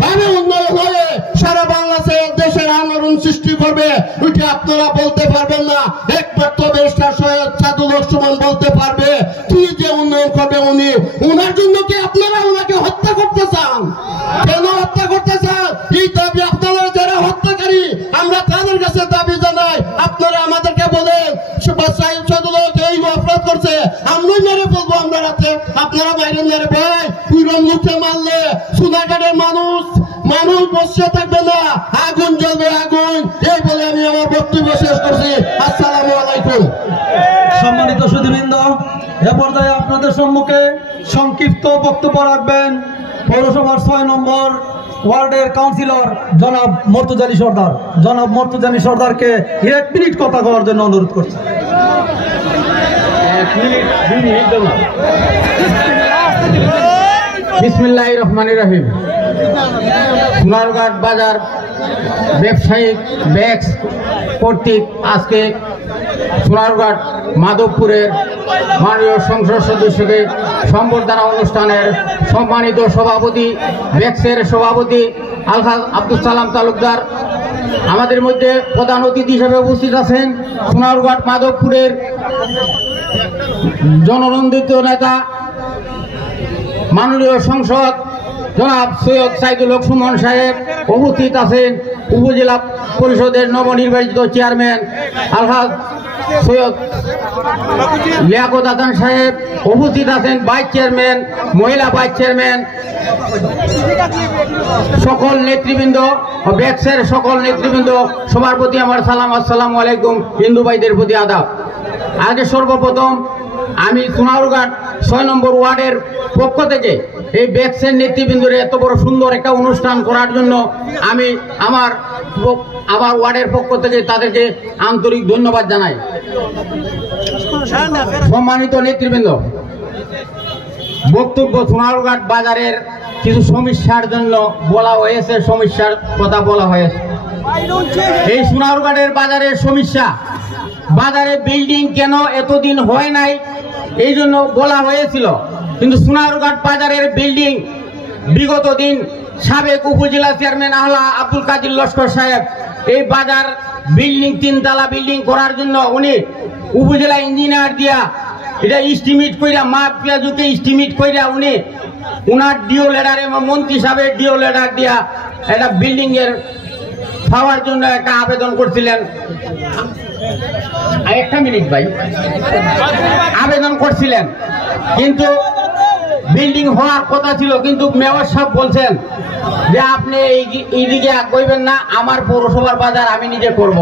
ভাবে উন্নয়ন হয়ে সারা বাংলাদেশের দেশের আলোড়ন সৃষ্টি করবে, ওইটা আপনারা বলতে পারবেন না। একমাত্র ব্যারিস্টার সৈয়দ সাইদুল হক সুমন বলতে পারবে কি যে উন্নয়ন করবে উনি। ওনার জন্য কি আপনারা ওনাকে হত্যা করতে চান? কেন হত্যা করতে চান? এই দাবি আপনারা যারা হত্যাকারী আমরা তাদের কাছে দাবি জানাই। আপনারা আমাদেরকে বলেন সাইদুল হক এই অপরাধ করছে, আমরাই মেরে ফেলবো আমরা রাতে, আপনারা বাইরে মেরে ভাই কুইরম মুখে মারলে সোনারঘাটের মানুষ বসে থাকবে না, আগুন জ্বলবে আগুন। এই বলে আমি আমার বক্তব্য শেষ করছি। আসসালামু আলাইকুম। সম্মানিত সুধীবৃন্দ, এ পর্যায়ে আপনাদের সম্মুখে সংক্ষিপ্ত বক্তব্য রাখবেন পৌরসভার 6 নম্বর ওয়ার্ডের কাউন্সিলর জনাব মর্তুজালী সর্দার। জনাব মর্তুজালী সর্দারকে 1 মিনিট কথা বলার জন্য অনুরোধ করছি। বিসমিল্লাহির রহমানির রহিম। সোনারঘাট বাজার ব্যবসায়িক ব্যাংক কর্তৃক আজকে সোনারঘাট মাধবপুরের মাননীয় সংসদ সদস্যকে সম্বর্ধনা অনুষ্ঠানের সম্মানিত সভাপতি, ব্যাংকের সভাপতি আলহাজ আব্দুল সালাম তালুকদার, আমাদের মধ্যে প্রধান অতিথি হিসেবে উপস্থিত আছেন সোনারঘাট মাধবপুরের জননন্দিত নেতা মাননীয় সংসদ জনাব সৈয়দ সাইদুল হক সুমন সাহেব, উপস্থিত আছেন উপজেলা পরিষদের নবনির্বাচিত চেয়ারম্যান আলহাজ সৈয়দ লিয়াকত হাসান সাহেব, উপস্থিত আছেন ভাইস চেয়ারম্যান, মহিলা ভাইস চেয়ারম্যান, সকল নেতৃবৃন্দ ও ব্যাংকের সকল নেতৃবৃন্দ, সবার প্রতি আমার সালাম। আসসালামু আলাইকুম। হিন্দু ভাইদের প্রতি আদাব। আগে সর্বপ্রথম আমি সোনারঘাট 6 নম্বর ওয়ার্ডের পক্ষ থেকে এই ব্যাংকের নেতৃবৃন্দের এত বড় সুন্দর একটা অনুষ্ঠান করার জন্য আমি আমার ওয়ার্ডের পক্ষ থেকে তাদেরকে আন্তরিক ধন্যবাদ জানাই। সম্মানিত নেতৃবৃন্দ, বক্তব্য সোনারঘাট বাজারের কিছু সমস্যার জন্য বলা হয়েছে, সমস্যার কথা বলা হয়েছে। এই সোনারঘাটের বাজারের সমস্যা, বাজারে বিল্ডিং কেন এতদিন হয় নাই এই জন্য বলা হয়েছিল, কিন্তু সোনারঘাট বাজারের বিল্ডিং বিগত দিন সাবেক উপজেলা চেয়ারম্যান আহলা আব্দুল কাদির লস্কর সাহেব এই বাজার বিল্ডিং 3 তলা বিল্ডিং করার জন্য উনি উপজেলা ইঞ্জিনিয়ার দিয়া এটা এস্টিমেট কইরা মাপ পেঁয়াজুকে এস্টিমেট কইরা উনি উনার ডিও লেটারে মন্ত্রী সাহেবের ডিও লেটার দিয়া একটা বিল্ডিং এর পাওয়ার জন্য একটা আবেদন করছিলেন। একটা মিনিট ভাই, আবেদন করছিলেন, কিন্তু বিল্ডিং হওয়ার কথা ছিল, কিন্তু মেয়র সাহেব বলছেন যে আপনি এইদিকে কইবেন না, আমার পৌরসভার বাজার আমি নিজে করব।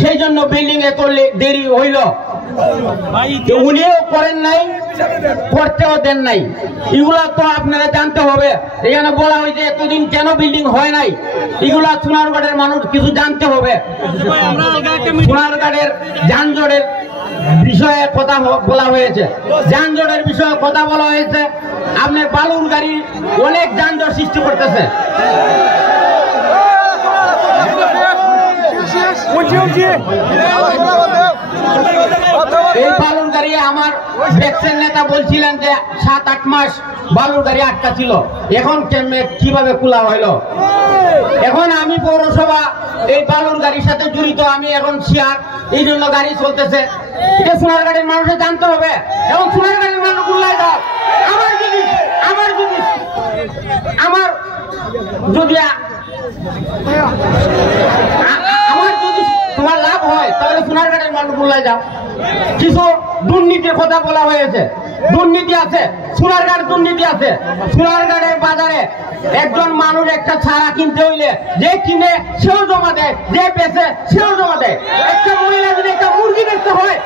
সেই জন্য বিল্ডিং এত দেরি হইল, উনিও করেন নাই, করতেও দেন নাই। এগুলা তো আপনারা জানতে হবে। এখানে বলা হয়েছে এতদিন কেন বিল্ডিং হয় নাই, এগুলা সোনারগাঁয়ের মানুষ কিছু জানতে হবে। সোনারগাঁয়ের যানজটের বিষয়ে কথা বলা হয়েছে, যানজটের বিষয়ে কথা বলা হয়েছে। আপনার বালুর গাড়ি অনেক যানজট সৃষ্টি করতেছে। এই বালুর গাড়ি আমার ব্যাক্সের নেতা বলছিলেন যে 7-8 মাস বালুর গাড়ি আটকা ছিল, এখন কিভাবে খোলা হইলো? এখন আমি পৌরসভা এই বালুর গাড়ির সাথে জড়িত, আমি এখন শেয়ার, এই জন্য গাড়ি চলতেছে। এটা সোনারগাঁয়ের মানুষের জানতে হবে। এখন সোনারগাঁয়ের মানুষ উল্লাই দাও, আমার যদি তোমার লাভ হয় তাহলে সোনারগাঁয়ের মানুষ উল্লাই যাও। কিছু দুর্নীতির কথা বলা হয়েছে, দুর্নীতি আছে, সোনারগাঁয়ের দুর্নীতি আছে। সোনারগাঁয়ের বাজারে একজন মানুষ একটা ছাড়া কিনতে হইলে যে কিনে সেও জমা দেয়, যে বেচে সেও জমা দেয়। একটা মহিলা যদি একটা মুরগি বেচতে হয়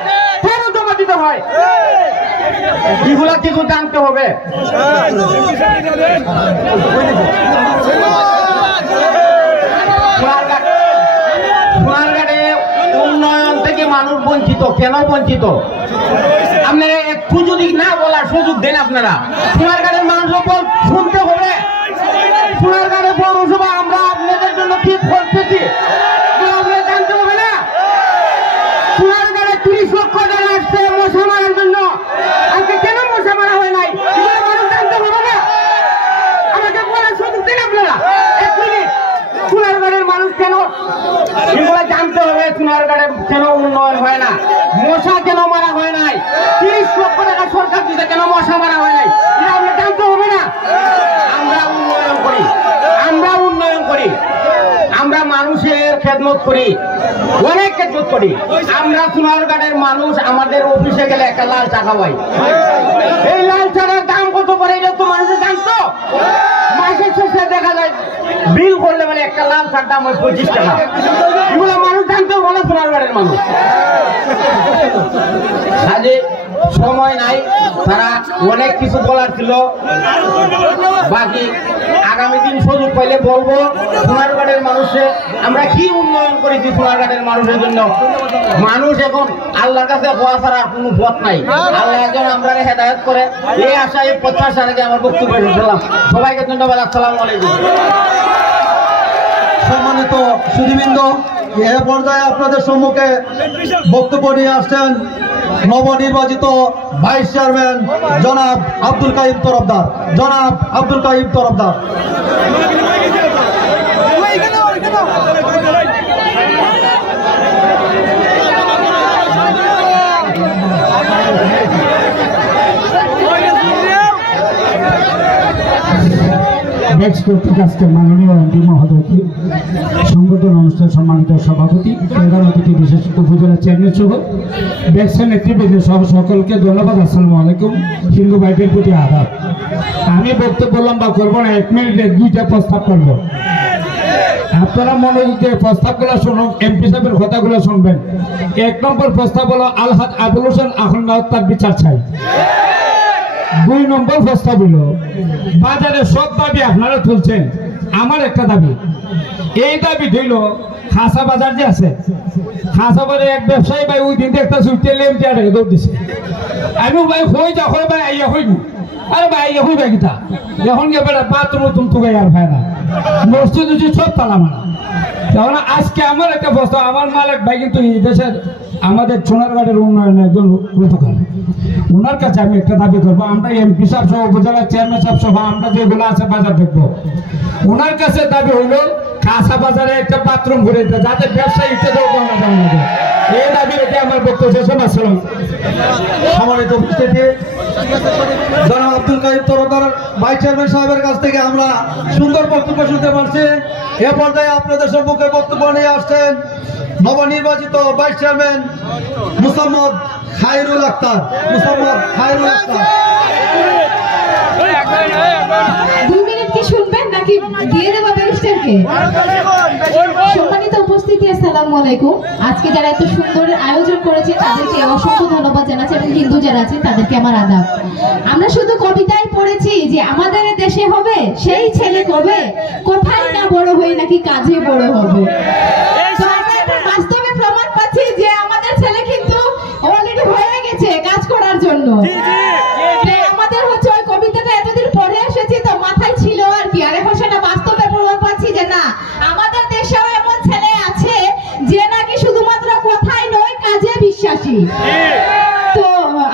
সেও জমা দিতে হয়। এগুলা কিছু জানতে হবে। সোনারগাঁয়ে উন্নয়ন থেকে মানুষ বঞ্চিত। কেন বঞ্চিত? আপনারা একটু যদি না বলার সুযোগ দেন, আপনারা সোনারগাঁয়ের মানুষ শুনতে হবে। সোনারগাঁয়ের পৌরসভা আমরা আপনাদের জন্য কি করতেছি আপনারা জানতে হবে না? সোনারগাঁয়ে 30 লক্ষ টাকা আসছে মশা মারার জন্য, আজকে কেন মশা মারা হয় নাই এগুলো মানুষ জানতে হবে না? আমাকে বলার সুযোগ দেন আপনারা। 1 মিনিট, সোনারগাঁয়ের মানুষ কেন এগুলো জানতে হবে। সোনারগাঁয়ে কেন উন্নয়ন হয় না, মশা কেন মারা হয় নাই, 30 লক্ষ টাকা সরকার দিতে কেন মশা মারা হয় নাই, এটা আমরা জানতে হবে না? আমরা উন্নয়ন করি, আমরা মানুষের খেদমত করি, অনেক খেদমত করি। আমরা সোনারগাঁয়ের মানুষ আমাদের অফিসে গেলে একটা লাল চা খাওয়াই। এই লাল চাটার দাম কত করে এটা তো মানুষের জানতো? মাসের শেষে দেখা যায় বিল করলে মানে একটা লাল চার দাম হয় 25 টাকা। এগুলো মানুষ জানতেও বলে সোনারগাঁয়ের মানুষ। আজে সময় নাই, তারা অনেক কিছু বলার ছিল, বাকি আগামী দিন সুযোগ পাইলে বলবো সোনারগাঁয়ের মানুষে আমরা কি উন্নয়ন করেছি সোনারগাঁয়ের মানুষের জন্য। মানুষ এখন আল্লাহর কাছে হওয়া ছাড়া কোনো পথ নাই। আল্লাহ একজন আমরা হেদায়েত করে, এই আশা এই প্রত্যাশা রেখে আমার বক্তব্য শেষ করলাম। সবাইকে ধন্যবাদ। আসসালামু আলাইকুম। সম্মানিত সুধীবৃন্দ, এ পর্যায়ে আপনাদের সম্মুখে বক্তব্য নিয়ে আসছেন নবনির্বাচিত ভাইস চেয়ারম্যান জনাব আব্দুল কাইম তরফদার। আজকের মাননীয় এমপি মহোদয়কে, সংগঠন অনুষ্ঠান সম্মানিত সভাপতি, প্রধান অতিথি বিশিষ্ট উপজেলা চেয়ারম্যান সহ ব্যবসায় নেতৃবৃন্দ সহ সকলকে ধন্যবাদ। আসসালামু আলাইকুম। হিন্দু ভাইদের প্রতি আদাব। আমি বক্তব্য লম্বা করবো না, 1 মিনিটে 2টা প্রস্তাব করবো। আপনারা মনোযোগ দিয়ে প্রস্তাবগুলো শুনুন, এমপি সাহেবের কথাগুলো শুনবেন। 1 নম্বর প্রস্তাব হলো আলহাজ আবুল হোসেন আখন্দাউদ তার বিচার চাই। 2 নম্বর প্রস্তাব হলো বাজারে সব দাবি আপনারা তুলছেন, আমার একটা দাবি, এই দাবি হইল খাসা বাজার যে আছে, খাসা বাজারে এক ব্যবসায়ী ভাই ওই দিন একটা সুইটে লেমটিয়াটাকে দৌড় দিছে। আমি ভাই হয়ে যা হয় ভাই আইয়া হইব, আরে ভাই আইয়া হইবে কিতা, এখন গিয়ে বেটা বাথরুম তুগাই আর ভাই না, মসজিদ সব তালা মারা। তখন আজকে আমার একটা প্রস্তাব, আমার মালিক ভাই কিন্তু এই দেশের আমাদের সোনারগাঁয়ের উন্নয়নের একজন রূপকার, ওনার কাছে আমি একটা দাবি করবো, আমরা এমপি সাহেব সহ উপজেলা চেয়ারম্যান সাহেব সহ আমরা যেগুলো আছে বাজার দেখবো, ওনার কাছে দাবি হইল কাঁচা বাজারে একটা বাথরুম ঘুরে দিতে যাতে ব্যবসায়ী এই দাবি রেখে আমার বক্তব্য শেষ হল। আসসালাম। সম্মানিত উপস্থিতি, জনাব আব্দুল কাইম তরফদার ভাইস চেয়ারম্যান সাহেবের কাছ থেকে আমরা সুন্দর বক্তব্য শুনতে পারছি। এ পর্যায়ে আপনাদের সম্মুখে বক্তব্য নিয়ে আসছেন নবনির্বাচিত vice chairman Mosammat Khairul Akter. Mosammat Khairul Akter, 2 minute কি শুনবেন নাকি দিয়ে দেব ব্যারিস্টারকে? সম্মানিত উপস্থিতি, আসসালামু আলাইকুম। আজকে যারা এত সুন্দর আয়োজন করেছে তাদেরকে অসংখ্য ধন্যবাদ জানাচ্ছি এবং হিন্দু যারা আছে তাদেরকে আমার আদাব। আমরা শুধু কবিতায় পড়েছি যে আমাদের দেশে হবে সেই ছেলে কবে, কোথায় না বড় হয়ে নাকি কাজে বড় হবে। তো আমরা এখন বাস্তবে প্রমাণ পাচ্ছি যে আমাদের ছেলে কিন্তু অলরেডি হয়ে গেছে কাজ করার জন্য। আমাদের হচ্ছে ওই কবিতাটা এতদিন পড়ে এসেছি তো মাথায় ছিল আর কি, আর এখন সেটা বাস্তবে প্রমাণ পাচ্ছি যে না, আমাদের দেশেও এমন ছেলে আছে যে নাকি শুধুমাত্র কথায় নয় কাজে বিশ্বাসী। তো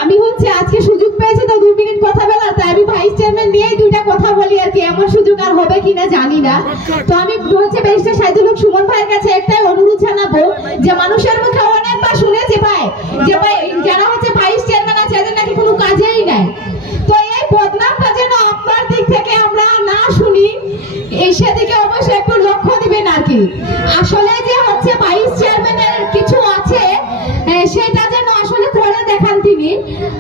আমি হচ্ছে আজকে সুযোগ পেয়েছি তো 2 মিনিট কথা বলার, তাই আমি ভাইস চেয়ারম্যান নিয়েই 2টা কথা বলি আর কি। এমন সুযোগ আর হবে কিনা জানি না। তো আমি হচ্ছে ব্যারিস্টার সাইদুল হক সুমন ভাইয়ের কাছে একটাই অনুরোধ জানাবো যে মানুষের মুখে অনেকবার শুনেছি ভাই যে ভাই যারা হচ্ছে ভাইস চেয়ারম্যান আছে এদের নাকি কোনো কাজেই নাই। তো এই বদনামটা যেন আপনার দিক থেকে আমরা না শুনি, সেদিকে অবশ্যই একটু লক্ষ্য দিবেন আর কি। আসলে যে হচ্ছে ভাইস চেয়ারম্যানের কিছু আছে সেটা যেন আসলে করে দেখান তিনি।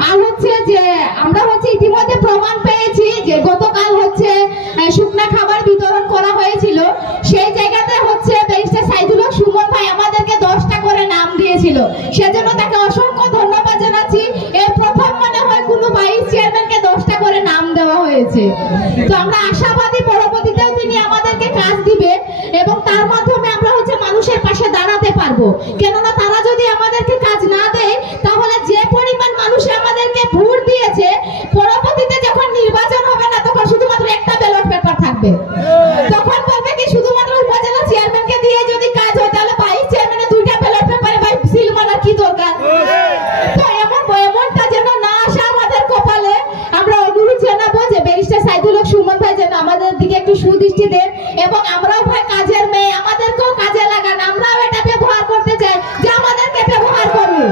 আর হচ্ছে যে আমরা হচ্ছে ইতিমধ্যে প্রমাণ পেয়েছি যে গতকাল হচ্ছে শুকনা খাবার বিতরণ করা হয়েছিল, সেই জায়গাতে হচ্ছে ব্যারিস্টার সাইদুল হক সুমন ভাই আমাদেরকে 10টা করে নাম দিয়েছিল, সেজন্য তাকে অসংখ্য ধন্যবাদ জানাচ্ছি। এই প্রথম মনে হয় কোনো ভাইস চেয়ারম্যানকে 10টা করে নাম দেওয়া হয়েছে। তো আমরা আশাবাদী পরবর্তীতেও তিনি আমাদেরকে কাজ দিবে এবং তার মাধ্যমে আমরা হচ্ছে মানুষের পাশে দাঁড়াতে পারবো। কেননা তারা যদি আমাদেরকে কাজ না দেয় তাহলে যে পরিমাণ মানুষ আমাদেরকে ভোট দিয়েছে, পরবর্তীতে যখন নির্বাচন হবে না তখন শুধুমাত্র একটা ব্যালট পেপার থাকবে। তখন বলবে কি শুধুমাত্র উপজেলা চেয়ারম্যানকে দিয়ে যদি কাজ হয় তাহলে ভাইস চেয়ারম্যানের 2টা ব্যালট পেপারে ভাই সিল মারার কি দরকার? তো এমনটা যেন না আসে আমাদের কপালে। আমরা অনুরোধ জানাবো যে ব্যারিস্টার সাইদুল হক সুমন ভাই যেন আমাদের দিকে একটু সুদৃষ্টি দেন এবং আমরাও ভাই কাজের মেয়ে, আমাদেরকেও কাজে লাগান। আমরাও এটা ব্যবহার করতে চাই যে আমাদেরকে ব্যবহার করুন,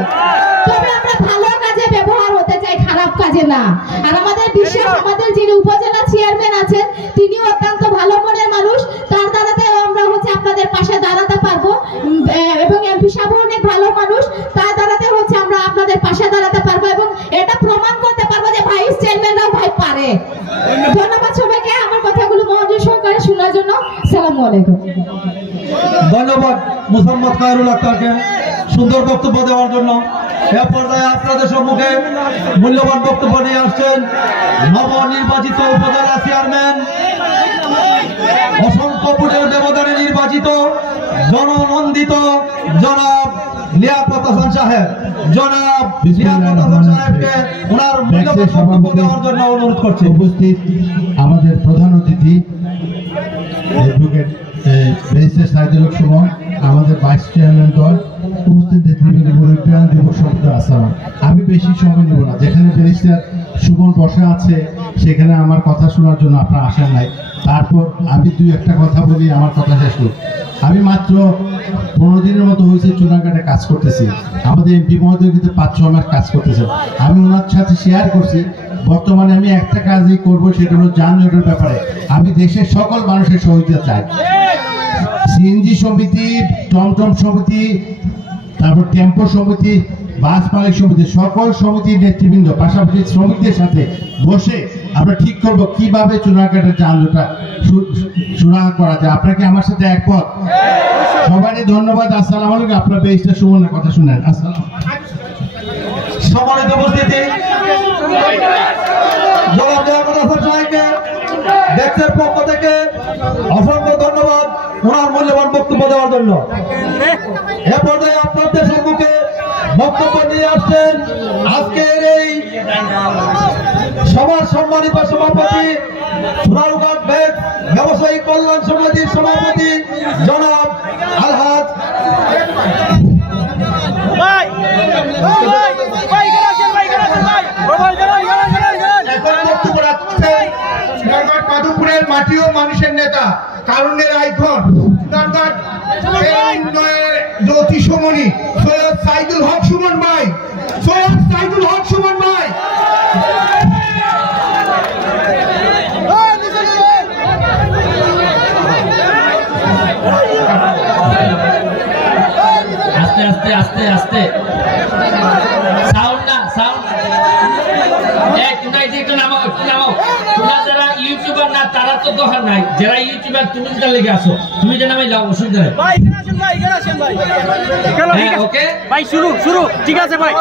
তবে আমরা ভালো কাজে ব্যবহার হতে চাই, খারাপ কাজে না। আর আমাদের বিশ্বাস আমাদের যিনি উপজেলা চেয়ারম্যান আছেন তিনিও অত্যন্ত ভালো মনের মানুষ, তার দ্বারাতে আমরা হচ্ছে আপনাদের পাশে দাঁড়াতে পারবো এবং এমপি সাহেব অনেক ভালো মানুষ, তার দ্বারাতে হচ্ছে আমরা আপনাদের পাশে দাঁড়াতে পারবো এবং এটা প্রমাণ করতে পারবো যে ভাইস চেয়ারম্যানরাও ভাই পারে। ধন্যবাদ সবাইকে আমার কথাগুলো মনোযোগ সহকারে শোনার জন্য। আসসালামু আলাইকুম। ধন্যবাদ মোসাম্মদ খায়রুল আক্তারকে সুন্দর বক্তব্য দেওয়ার জন্য। এ পর্যায়ে আপনাদের সম্মুখে মূল্যবান বক্তব্য নিয়ে আসছেন নবনির্বাচিত উপজেলা চেয়ারম্যান, অসংখ্য ভোটের ব্যবধানে নির্বাচিত জননন্দিত জনাব লিয়াকত হাসান সাহেব। জনাব লিয়াকত হাসান সাহেবকে ওনার মূল্যবান বক্তব্য দেওয়ার জন্য অনুরোধ করছি। উপস্থিত আমাদের প্রধান অতিথি অ্যাডভোকেট ব্যারিস্টার সাইদুল হক সুমন, আমাদের ভাইস চেয়ারম্যান দল, উপস্থিত মুরব্বিয়ান, যুবক সম্প্রদায়, আসসালাম। আমি বেশি সময় নেব না, যেখানে ব্যারিস্টার সুমন বসা আছে সেখানে আমার কথা শোনার জন্য আপনার আশা নাই। তারপর আমি 2-1টা কথা বলি, আমার কথা শেষ করি। আমি মাত্র 15 দিনের মতো হয়েছে চুনাঘাটে কাজ করতেছি। আমাদের এমপি মহোদয় কিন্তু 5-6 মাস কাজ করতেছে। আমি ওনার সাথে শেয়ার করছি বর্তমানে আমি একটা কাজই করবো, সেটা হলো যানজটের ব্যাপারে আমি দেশের সকল মানুষের সহযোগিতা চাই। সিএনজি সমিতি, টমটম সমিতি, তারপর টেম্পো সমিতি, বাস মালিক সমিতি, সকল সমিতির নেতৃবৃন্দ পাশাপাশি শ্রমিকদের সাথে বসে আমরা ঠিক করবো কিভাবে চুনাঘাটের যানজটটা সুরাহা করা যায়। আপনাকে আমার সাথে একমত? সবারই ধন্যবাদ। আসসালামু আলাইকুম। আপনার ব্যারিস্টার সুমনের কথা শুনেন। আসসালাম। সম্মানিত উপস্থিতি, জনাব লিয়াকত হাসান সাহেবকে ডেস্কের পক্ষ থেকে অসংখ্য ধন্যবাদ ওনার মূল্যবান বক্তব্য দেওয়ার জন্য। এ পর্যায়ে আপনাদের সম্মুখে বক্তব্য নিয়ে আসছেন আজকের এই সভার সম্মানিত সভাপতি, সোনারুঘাট ব্যাংক ব্যবসায়ী কল্যাণ সমিতির সভাপতি জনাব আলহাজ মাটি ও মানুষের নেতা, কারণের আইকন জ্যোতি সুমনি সৈয়দ সাইদুল হক সুমন ভাই, সৈয়দ সাইদুল হক সুমন ভাই। আস্তে আস্তে আস্তে আস্তে সাউন্ড না সাউন্ড। এই তোমরা একটু নামাও, একটু নামাও। তোমরা যারা ইউটিউবার না তারা তো দরকার নাই, যারা ইউটিউবার তুমি যেটা লেগে আসো তুমি যে নামাই যাও, অসুবিধা নেই। ভাই এখানে আসেন, ভাই এখানে আসেন ভাই। হ্যাঁ ওকে ভাই, শুরু শুরু ঠিক আছে ভাই,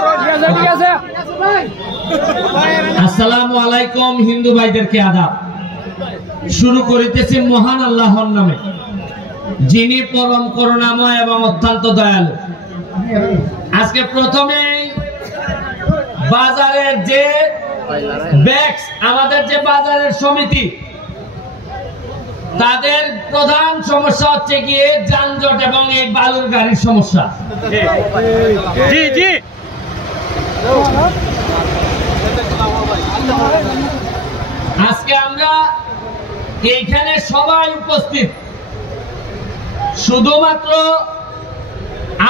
ঠিক আছে। আসসালামু আলাইকুম হিন্দু ভাইদেরকে আদাব। শুরু করিতেছি মহান আল্লাহর নামে, যিনি পরম করুণাময় এবং অত্যন্ত দয়ালু। আজকে প্রথমে বাজারের যে ব্যাক্স, আমাদের যে বাজারের সমিতি, তাদের প্রধান সমস্যা হচ্ছে গিয়ে যানজট এবং এই বালুর গাড়ির সমস্যা। জি জি, আজকে আমরা এইখানে সবাই উপস্থিত, শুধুমাত্র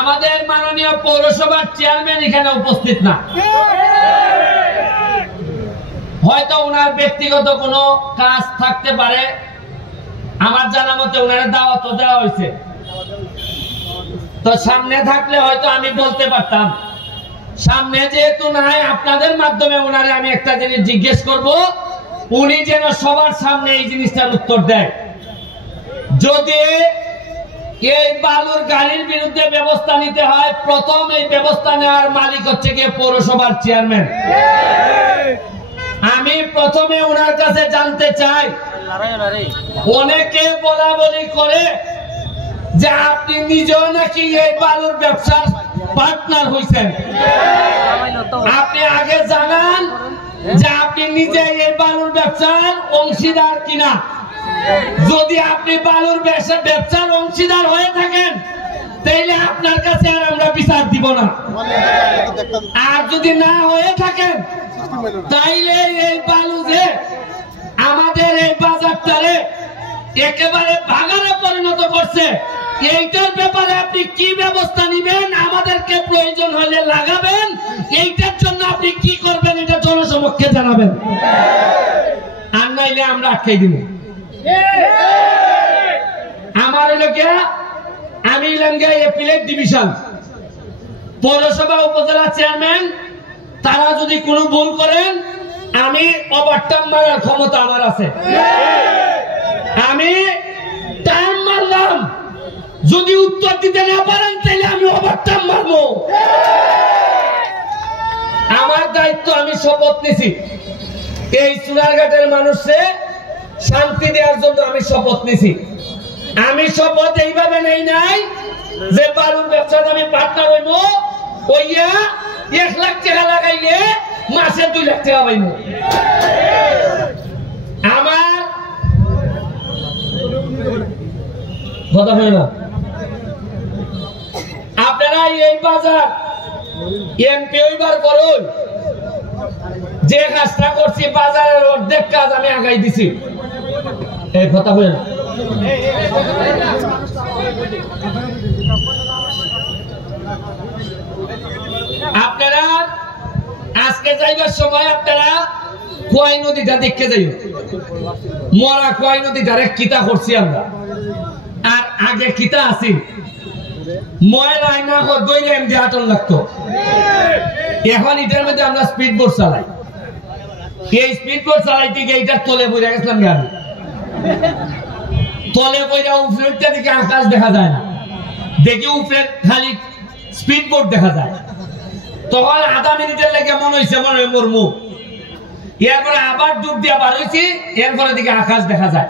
আমাদের মাননীয় পৌরসভার চেয়ারম্যান এখানে উপস্থিত না। হয়তো ওনার ব্যক্তিগত কোনো কাজ থাকতে পারে, আমার জানা মতে ওনার দাওয়াত দেওয়া হয়েছে, তো সামনে থাকলে হয়তো আমি বলতে পারতাম। সামনে যেহেতু নাই, আপনাদের মাধ্যমে ওনারে আমি একটা জিনিস জিজ্ঞেস করব, উনি যেন সবার সামনে এই জিনিসটার উত্তর দেয়। যদি এই বালুর গাড়ির বিরুদ্ধে ব্যবস্থা নিতে হয়, প্রথম এই ব্যবস্থা নেওয়ার মালিক হচ্ছে গিয়ে পৌরসভার চেয়ারম্যান। আমি প্রথমে ওনার কাছে জানতে চাই, অনেকে বলা বলি করে যে আপনি নিজেও নাকি এই বালুর ব্যবসার পার্টনার হয়েছেন। আপনি আগে জানান যে আপনি নিজে এই বালুর ব্যবসার অংশীদার কিনা। যদি আপনি বালুর ব্যবসার অংশীদার হয়ে থাকেন, তাইলে আপনার কাছে আর আমরা বিচার দিব না। আর যদি না হয়ে থাকেন, তাইলে এই বালু যে আমাদের এই বাজারটারে একেবারে ভাগারে পরিণত করছে, এইটার ব্যাপারে আপনি কি ব্যবস্থা নিবেন, আমাদেরকে প্রয়োজন হলে লাগাবেন, এইটার জন্য আপনি কি করবেন এটা জনসমক্ষে জানাবেন। আর নাইলে আমরা আটকাই দিব। আমার হলো গিয়া, আমি এলাম গিয়া এপিলেট ডিভিশন পৌরসভা উপজেলা চেয়ারম্যান। তারা যদি কোনো ভুল করেন, আমি ওভারটার্ম মারার ক্ষমতা আমার আছে। আমি টাইম মারলাম, যদি উত্তর দিতে না পারেন তাহলে আমি ওভারটার্ম মারবো। আমার দায়িত্ব, আমি শপথ নিছি এই চুনারঘাটের মানুষে শান্তি দেওয়ার জন্য আমি শপথ নিছি। আমি শপথ এইভাবে নেই নাই যে বালুর ব্যবসাতে আমি পার্টনার হইব, ওইয়া 1 লাখ টাকা লাগাইলে মাসে 2 লাখ টাকা পাইব। আমার কথা হয় না। আপনারা এই বাজার এমপি হইবার করুন, যে কাজটা করছি বাজারের অর্ধেক কাজ আমি আগাই দিছি। এই কথা হয় না। আপনারা আজকে যাইবার সময় আপনারা খোয়াই নদীটা দেখতে যাই, মরা খোয়াই নদীটারে কিতা করছি আমরা, আর আগে কিতা আছি ময়লা আইনা দইলে এমনি আটন লাগতো। এখন এটার মধ্যে আমরা স্পিড বোট চালাই। এই স্পিড বোট চালাইতে গিয়ে এটার তলে বইরা গেছিলাম আমি। তলে বইরা উপরেরটা দিকে আকাশ দেখা যায় না, দেখি উপরে খালি স্পিড বোট দেখা যায়। তখন আধা মিনিটের লেগে মনে হয়েছে মনে হয় মরমু। এরপরে আবার ডুব দিয়ে বার হয়েছি, এরপরে দিকে আকাশ দেখা যায়।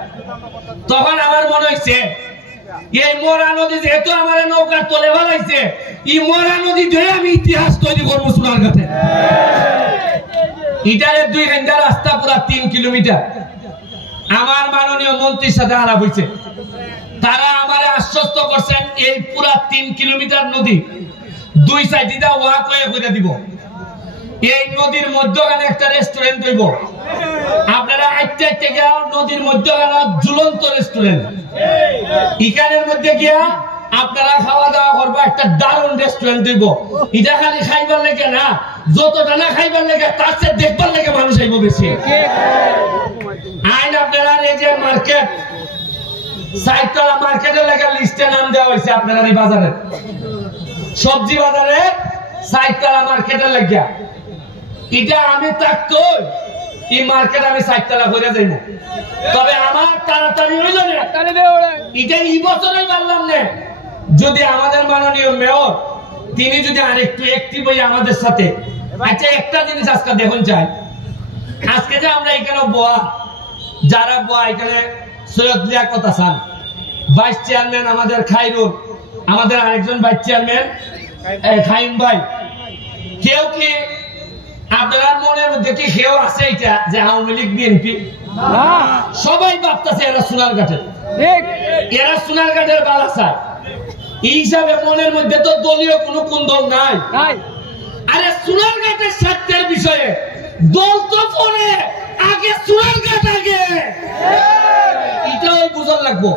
তখন আমার মনে হয়েছে এই মরা নদী যেহেতু আমার নৌকার তলে ফেলাইছে, এই মরা নদী ধরে আমি ইতিহাস তৈরি করবো চুনারঘাটে। ইটারের 2 ঘন্টা রাস্তা, পুরা 3 কিলোমিটার। আমার মাননীয় মন্ত্রীর সাথে আলাপ হয়েছে, তারা আমার আশ্বস্ত করছেন এই পুরা 3 কিলোমিটার নদী 2 সাইডে ওয়াক ওয়ে করে দিব। এই নদীর মধ্যখানে একটা রেস্টুরেন্ট হইব। আপনারা আইতে আইতে গিয়া নদীর মধ্যখানে ঝুলন্ত রেস্টুরেন্ট, ইকানের মধ্যে গিয়া আপনারা খাওয়া দাওয়া করবো, একটা দারুণ রেস্টুরেন্ট দিব। এটা খালি খাইবার লেগে না, যতটা না খাইবার লেগে তার চেয়ে দেখবার লেগে মানুষ আইব বেশি। আইন আপনারা এই যে মার্কেট, সাইটতলা মার্কেটের লেগে লিস্টে নাম দেওয়া হয়েছে আপনারা এই বাজারে, সবজি বাজারে সাইটতলা মার্কেটের লেগে। এটা আমি থাকতো এই মার্কেট আমি সাইটতলা করে যাই না, তবে আমার তাড়াতাড়ি হইল না, এটা এই বছরই পারলাম না। যদি আমাদের মাননীয় মেয়র তিনি যদি আরেকটু অ্যাক্টিভ হই আমাদের সাথে। আচ্ছা একটা জিনিস আজকে দেখুন চাই, আজকে যে আমরা এখানে বোয়া, যারা বোয়া এখানে সৈয়দ লিয়াকত হাসান, ভাইস চেয়ারম্যান আমাদের খাইরুল, আমাদের আরেকজন ভাইস চেয়ারম্যান খাইম ভাই, কেউ কি আপনার মনের মধ্যে কি কেউ আছে এটা যে আওয়ামী লীগ বিএনপি? সবাই ভাবতেছে এরা সোনারঘাটের, এরা সোনারঘাটের বালাসায়। এই হিসাবে মনের মধ্যে তো দলীয় কোনো কুন্দল নাই। আরে সোনারঘাটের স্বার্থের বিষয়ে দল তো পরে, আগে সোনারঘাট আগে, এটাও বুঝার লাগবো।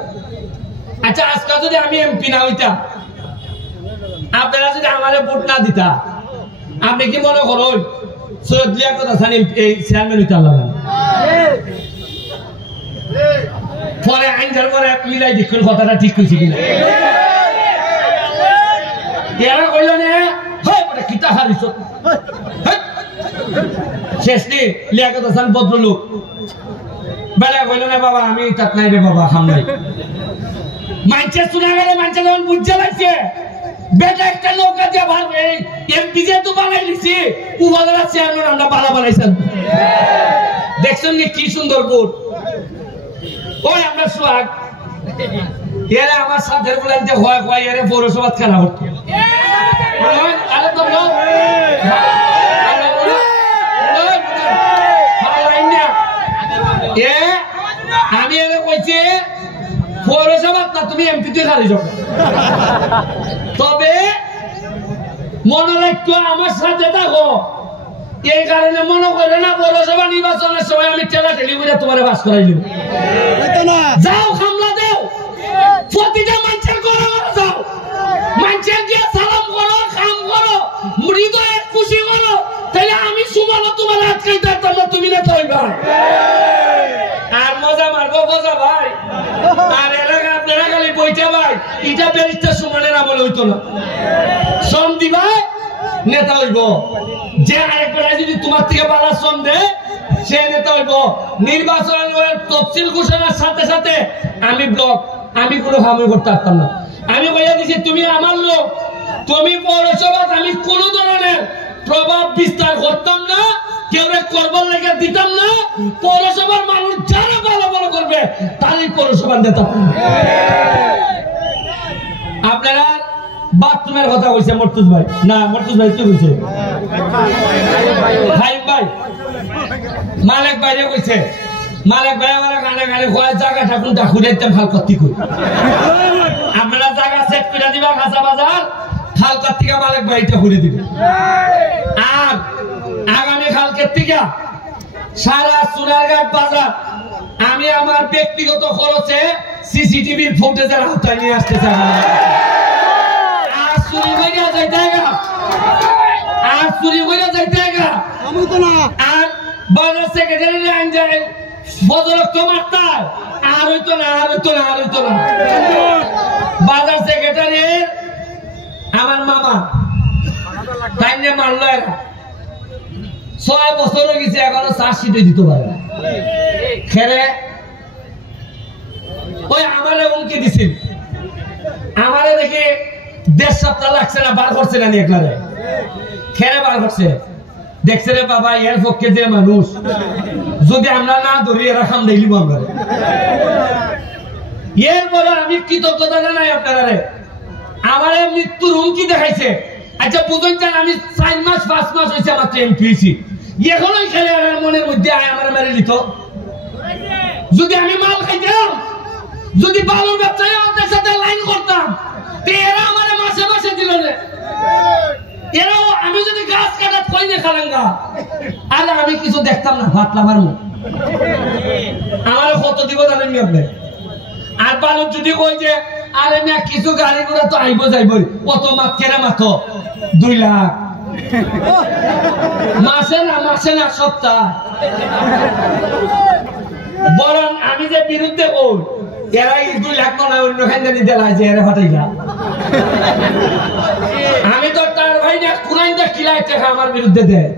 আচ্ছা আজকে যদি আমি এমপি না হইতাম, আপনারা যদি আমারে ভোট না দিতা, আপনি কি মনে করুন সৈয়দ লিয়াকত হাসান এই চেয়ারম্যান হইতে আল্লাহ? পরে আইন যার পরে মিলাই দেখুন কথাটা ঠিক হয়েছে কিনা। এরা কইল না কিতা হারিস শেষ নেই, লিয়াকত হাসান ভদ্রলোক বেলা কইল না বাবা আমি তাত নাই রে বাবা, খাম নাই। মানছে শোনা গেল, মানছে যখন বুঝতে লাগছে বেটা একটা নৌকা দিয়ে ভালো এমপি যে তো বানাই লিছি, উপজেলা চেয়ারম্যান আমরা বালা বানাইছেন। দেখছেন কি সুন্দর বোর্ড। ওই আমরা সোহাগ এরা আমার সাথে বলাইতে হয় হয় এরা পৌরসভা খেলা করতো। আমি এরা কইছি পৌরসভা না, তুমি এমপি তে খালি যাও। তবে মনে রাখতো আমার সাথে থাকো, এই কারণে মনে করে না পৌরসভা নির্বাচনের সময় আমি ঠেলা ঠেলি করে তোমার বাস করাই দিব। যাও খামলা দাও, প্রতিটা মানুষের ঘরে ঘরে যাও, মানুষের দিয়ে সালাম করো, কাম করো, হৃদয়ে খুশি করো, তাহলে আমি সুমানো তোমার আটকাইতে পারতাম না, তুমি না তাই ভাই। আর মজা মারবো বোঝা ভাই, আর এলাকা আপনারা খালি বইতে ভাই, এটা ব্যারিস্টার সুমানের আমলে হইতো না। শ্রম দিবা নেতা হইব, যে আরেকবার যদি তোমার থেকে বালা শ্রম দেয় সে নেতা হইব। নির্বাচনের তফসিল ঘোষণার সাথে সাথে আমি ব্লক, আমি কোনো কামই করতে পারতাম না। আমি বইয়া দিছি তুমি আমার লোক, তুমি পৌরসভা, আমি কোন ধরনের প্রভাব বিস্তার করতাম না, কেউ করবার লেগে দিতাম না। পৌরসভার মানুষ যারা ভালো ভালো করবে তারই পৌরসভার নেতা। আপনারা বাথরুমের কথা কইছে মর্তুজ ভাই, না মর্তুজ ভাই কি কইছে? ভাই ভাই মালিক ভাইরে কইছে, মালিক ভাই আমার গানে গানে কয় জায়গাটা কোনটা খুঁড়াইতে ভাল করতে কই। আপনারা জায়গা সেট করে দিবা খাসা বাজার, খাল কার্তিকা মালিক ভাইটা খুঁড়ে দিবে। আর আগামী কালকের থেকে সারা সোনারঘাট বাজার আমি আমার ব্যক্তিগত খরচে সিসিটিভির ফুটেজের আওতায় নিয়ে আসতে চাই। আর চুরি কইরা যাইতে গা, আর চুরি কইরা যাইতে গা, আর বাজার সেক্রেটারি আইন যায় বদরক্ত মাত্রা আর হইতো না, আর হইতো না, আর হইতো না। বাজার সেক্রেটারি আমার মামা তাই নিয়ে মারলো, এরা 6 বছর হয়ে গেছে এখনো চার্জশিটে দিতে পারে না। খেলে ওই আমারে হুমকি দিছিল, আমারে দেখে 1.5 সপ্তাহ লাগছে না, বার করছে না একবারে, খেলে বার করছে। দেখছে রে বাবা এর পক্ষে যে মানুষ, যদি আমরা না ধরি এরা খাম দিলিব আমরা। এরপরে আমি কৃতজ্ঞতা জানাই আপনারা, আমারে মৃত্যুর হুমকি দেখাইছে। আচ্ছা বুঝুন চান আমি 4 মাস 5 মাস হয়েছে আমার এমপি হয়েছি, এখনই খেলে মনের মধ্যে আয় আমার মেরে নিত। যদি আমি মাল খাইতাম, যদি বালুর ব্যবসায়ী আমাদের সাথে লাইন করতাম, এরা আমার মাসে মাসে দিল না। এরাও আমি যদি গাছ কাটাত কই না খালাঙ্গা, আর আমি কিছু দেখতাম না, ভাত লাভার মুখ আমার কত দিব জানেন আপনি। আর বালুর যদি কই যে আরে না কিছু গাড়ি ঘোড়া তো আইব যাইবই কত মাত কেরা মাতো 2 লাখ মাসে না সপ্তাহ বরং আমি যে বিরুদ্ধে বল এরা 2 লাখ না অন্য খান্দানি দেলাই যে এরা ফাটাইলা আমি তো তার ভাই না কুরাইন্দা কিলাই টাকা আমার বিরুদ্ধে দেয়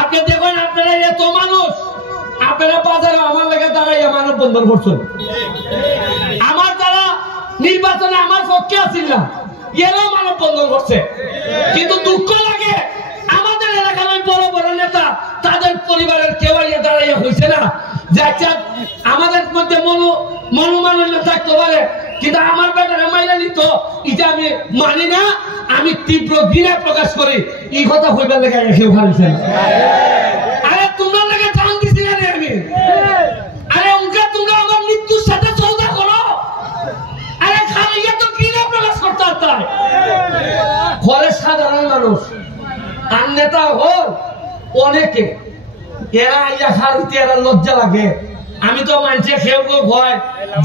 আপনি দেখুন আপনারা এত মানুষ আপনারা বাজারে আমার লাগে দাঁড়াইয়া মানব বন্ধন করছেন আমার দ্বারা নির্বাচনে আমার পক্ষে আছিল না এরাও মানব বন্ধন করছে কিন্তু দুঃখ লাগে আমাদের এলাকার ওই বড় বড় নেতা তাদের পরিবারের কেউ দাঁড়াইয়া হয়েছে না যে আচ্ছা আমাদের মধ্যে মনোমালিন্য থাকতে পারে কিন্তু আমার বেটারে মাইনা নিত এটা আমি মানি না আমি তীব্র ঘৃণা প্রকাশ করি এই কথা হইবার লেগে কেউ হারিয়েছে আরে তোমরা লেগে জান দিছি না আমি আরে উনকা তোমরা আমার মৃত্যুর সাথে সৌদা করো আরে খালি তো ঘৃণা প্রকাশ করতে তাই ঘরে সাধারণ মানুষ আর নেতা হল অনেকে এরা আইয়া খালিতে এরা লজ্জা লাগে আমি তো মানছে খেউ ভয়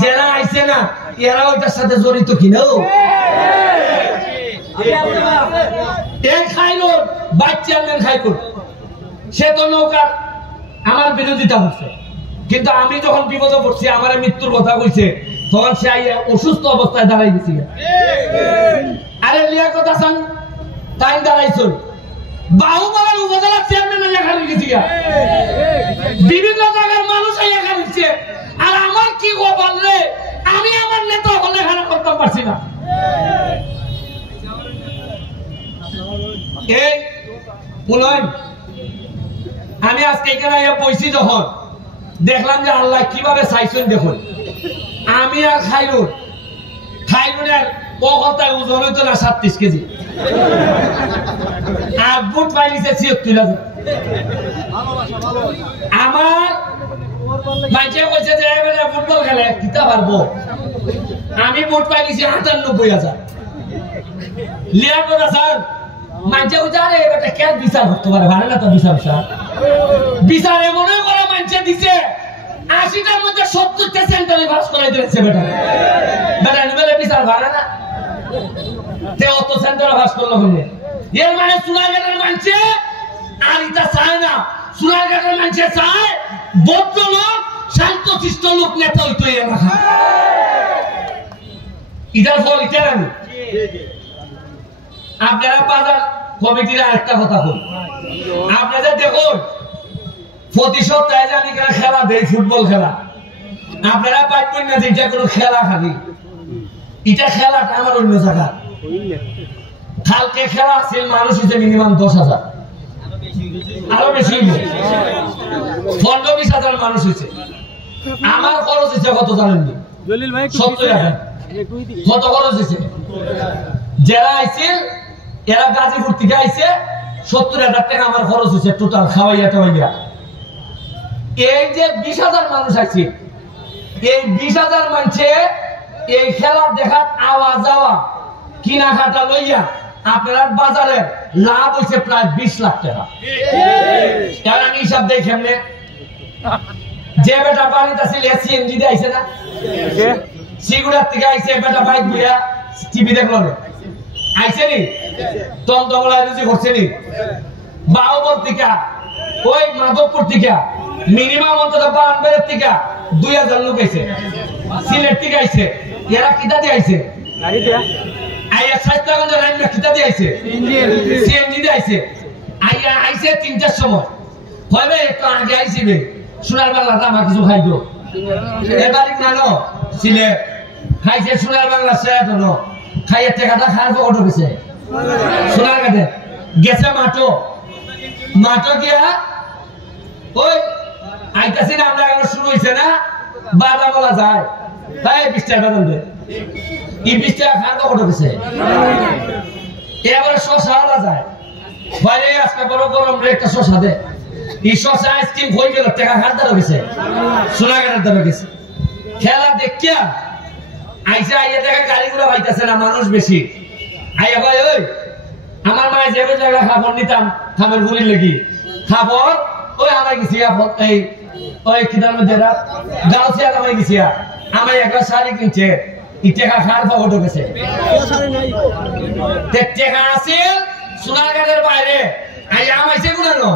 যারা আইছে না এরা ওইটার সাথে জড়িত কিনাও খাইল বাচ্চা খাইল সে তো নৌকা আমার বিরোধিতা হচ্ছে কিন্তু আমি যখন বিপদে পড়ছি আমার মৃত্যুর কথা কইছে তখন সে আইয়া অসুস্থ অবস্থায় দাঁড়াই গেছি আরে লিয়াকত হাসান তাই দাঁড়াইছিল বাহুবলের উপজেলা চেয়ারম্যান এখানে গেছি বিভিন্ন জায়গার মানুষ এখানে গেছে আর আমার কি গোপাল রে আমি আমার নেতা হলে এখানে করতে পারছি না এই বলুন আমি আজকে এখানে বইছি যখন দেখলাম যে আল্লাহ কিভাবে চাইছেন দেখুন আমি আর খাইলুনের কলতায় ওজন হইতো না 37 কেজি আর বুট পাইছে 76,000 আমার মাইছে কইছে যে এবারে ফুটবল খেলে কিতা পারবো আমি বুট পাইছি 98,000 লিয়াকত হাসান মাইছে কইছে আরে এটা কে বিচার করতে পারে ভালো না তো বিচার এমনই করে মাইছে দিছে 80টার মধ্যে 70টা সেন্টারে পাস করাই দিয়েছে বেটা নিবেলে বিচার ভালো না তে অত সেন্টারে পাস করলো বলে এর মানে সুনারঘাটের মানছে আর এটা চায় না সুনারঘাটের মানছে চায় ভদ্রলোক শান্তশিষ্ট লোক নেতা হইতো এলাকা এটার ফল এটা আমি আপনারা বাজার কমিটির আরেকটা কথা বল আপনারা দেখুন প্রতি সপ্তাহে জানি কেন খেলা দেয় ফুটবল খেলা আপনারা পাইবেন না যে এটা কোনো খেলা খালি এটা খেলাটা আমার অন্য জায়গা কালকে খেলা আছে মানুষ হচ্ছে মিনিমাম 10,000 আরো বেশি 15-20,000 মানুষ হয়েছে আমার খরচ হচ্ছে কত জানেননি 70,000 কত খরচ হয়েছে যারা আইছে এরা গাজীপুর থেকে আইছে 70,000 টাকা আমার খরচ হয়েছে টোটাল খাওয়াইয়া টাওয়াইয়া এই যে 20,000 মানুষ আছে এই 20,000 মানুষে এই খেলা দেখার আওয়াজ যাওয়া কিনা খাটা লইয়া আপনার বাজারে লাভ হয়েছে প্রায় 20 লাখ টাকা কারণ আমি হিসাব দেই কেমনে যে বেটা বাড়িতে আছে সিএনজি দিয়ে আইছে না সিগুড়ার থেকে আইছে বেটা বাইক বুয়া টিভি দেখলো আইছে নি তমতমলা রুজি করছে নি বাহুবল থেকে ওই মাধবপুর থেকে মিনিমাম অন্তত বানবের থেকে 2,000 লোক আইছে সিলেট থেকে আইছে এরা কিতা দিয়ে আইছে গাড়ি দিয়া আইয়া সাতটাগঞ্জ রান্না কিতা দিয়ে আইছে সিএনজি দিয়ে আইছে আইয়া আইছে 3টার সময় কইবে একটু আগে আইছিবে সোনার বাংলা দামা কিছু খাইতো এবারে নানো সিলেট খাইছে সোনার বাংলা সেট হলো খাইয়া টাকাটা খাওয়ার পকট গেছে সোনার কাটে গেছে মাটো গিয়া ওই আইতাছি না আমরা এখন শুরু হয়েছে না বাদা বলা যায় তাই 20 টাকা দাম দে এই 20 টাকা খাওয়ার পকট গেছে এবারে শশা আলা যায় বাইরে আজকে বড় গরম রে একটা শশা দে এই শশা আইসক্রিম হয়ে গেল টাকা খাওয়ার দাম গেছে সোনার কাটার দাম গেছে খেলা দেখিয়া আইসা আইয়া দেখা গাড়িগুলো পাইতেছে না মানুষ বেশি আইয়া ভাই ওই আমার মায়ের যে জায়গা খাবার নিতাম খাবার গুলি লেগি খাবার ওই আমার গেছি এই ওই কিদার মধ্যে গাউসিয়া নামাই গেছি আমার একটা শাড়ি কিনছে টেকা খার পকেট গেছে টেকা আছে সোনারঘাটের বাইরে আমাইছে গুণানো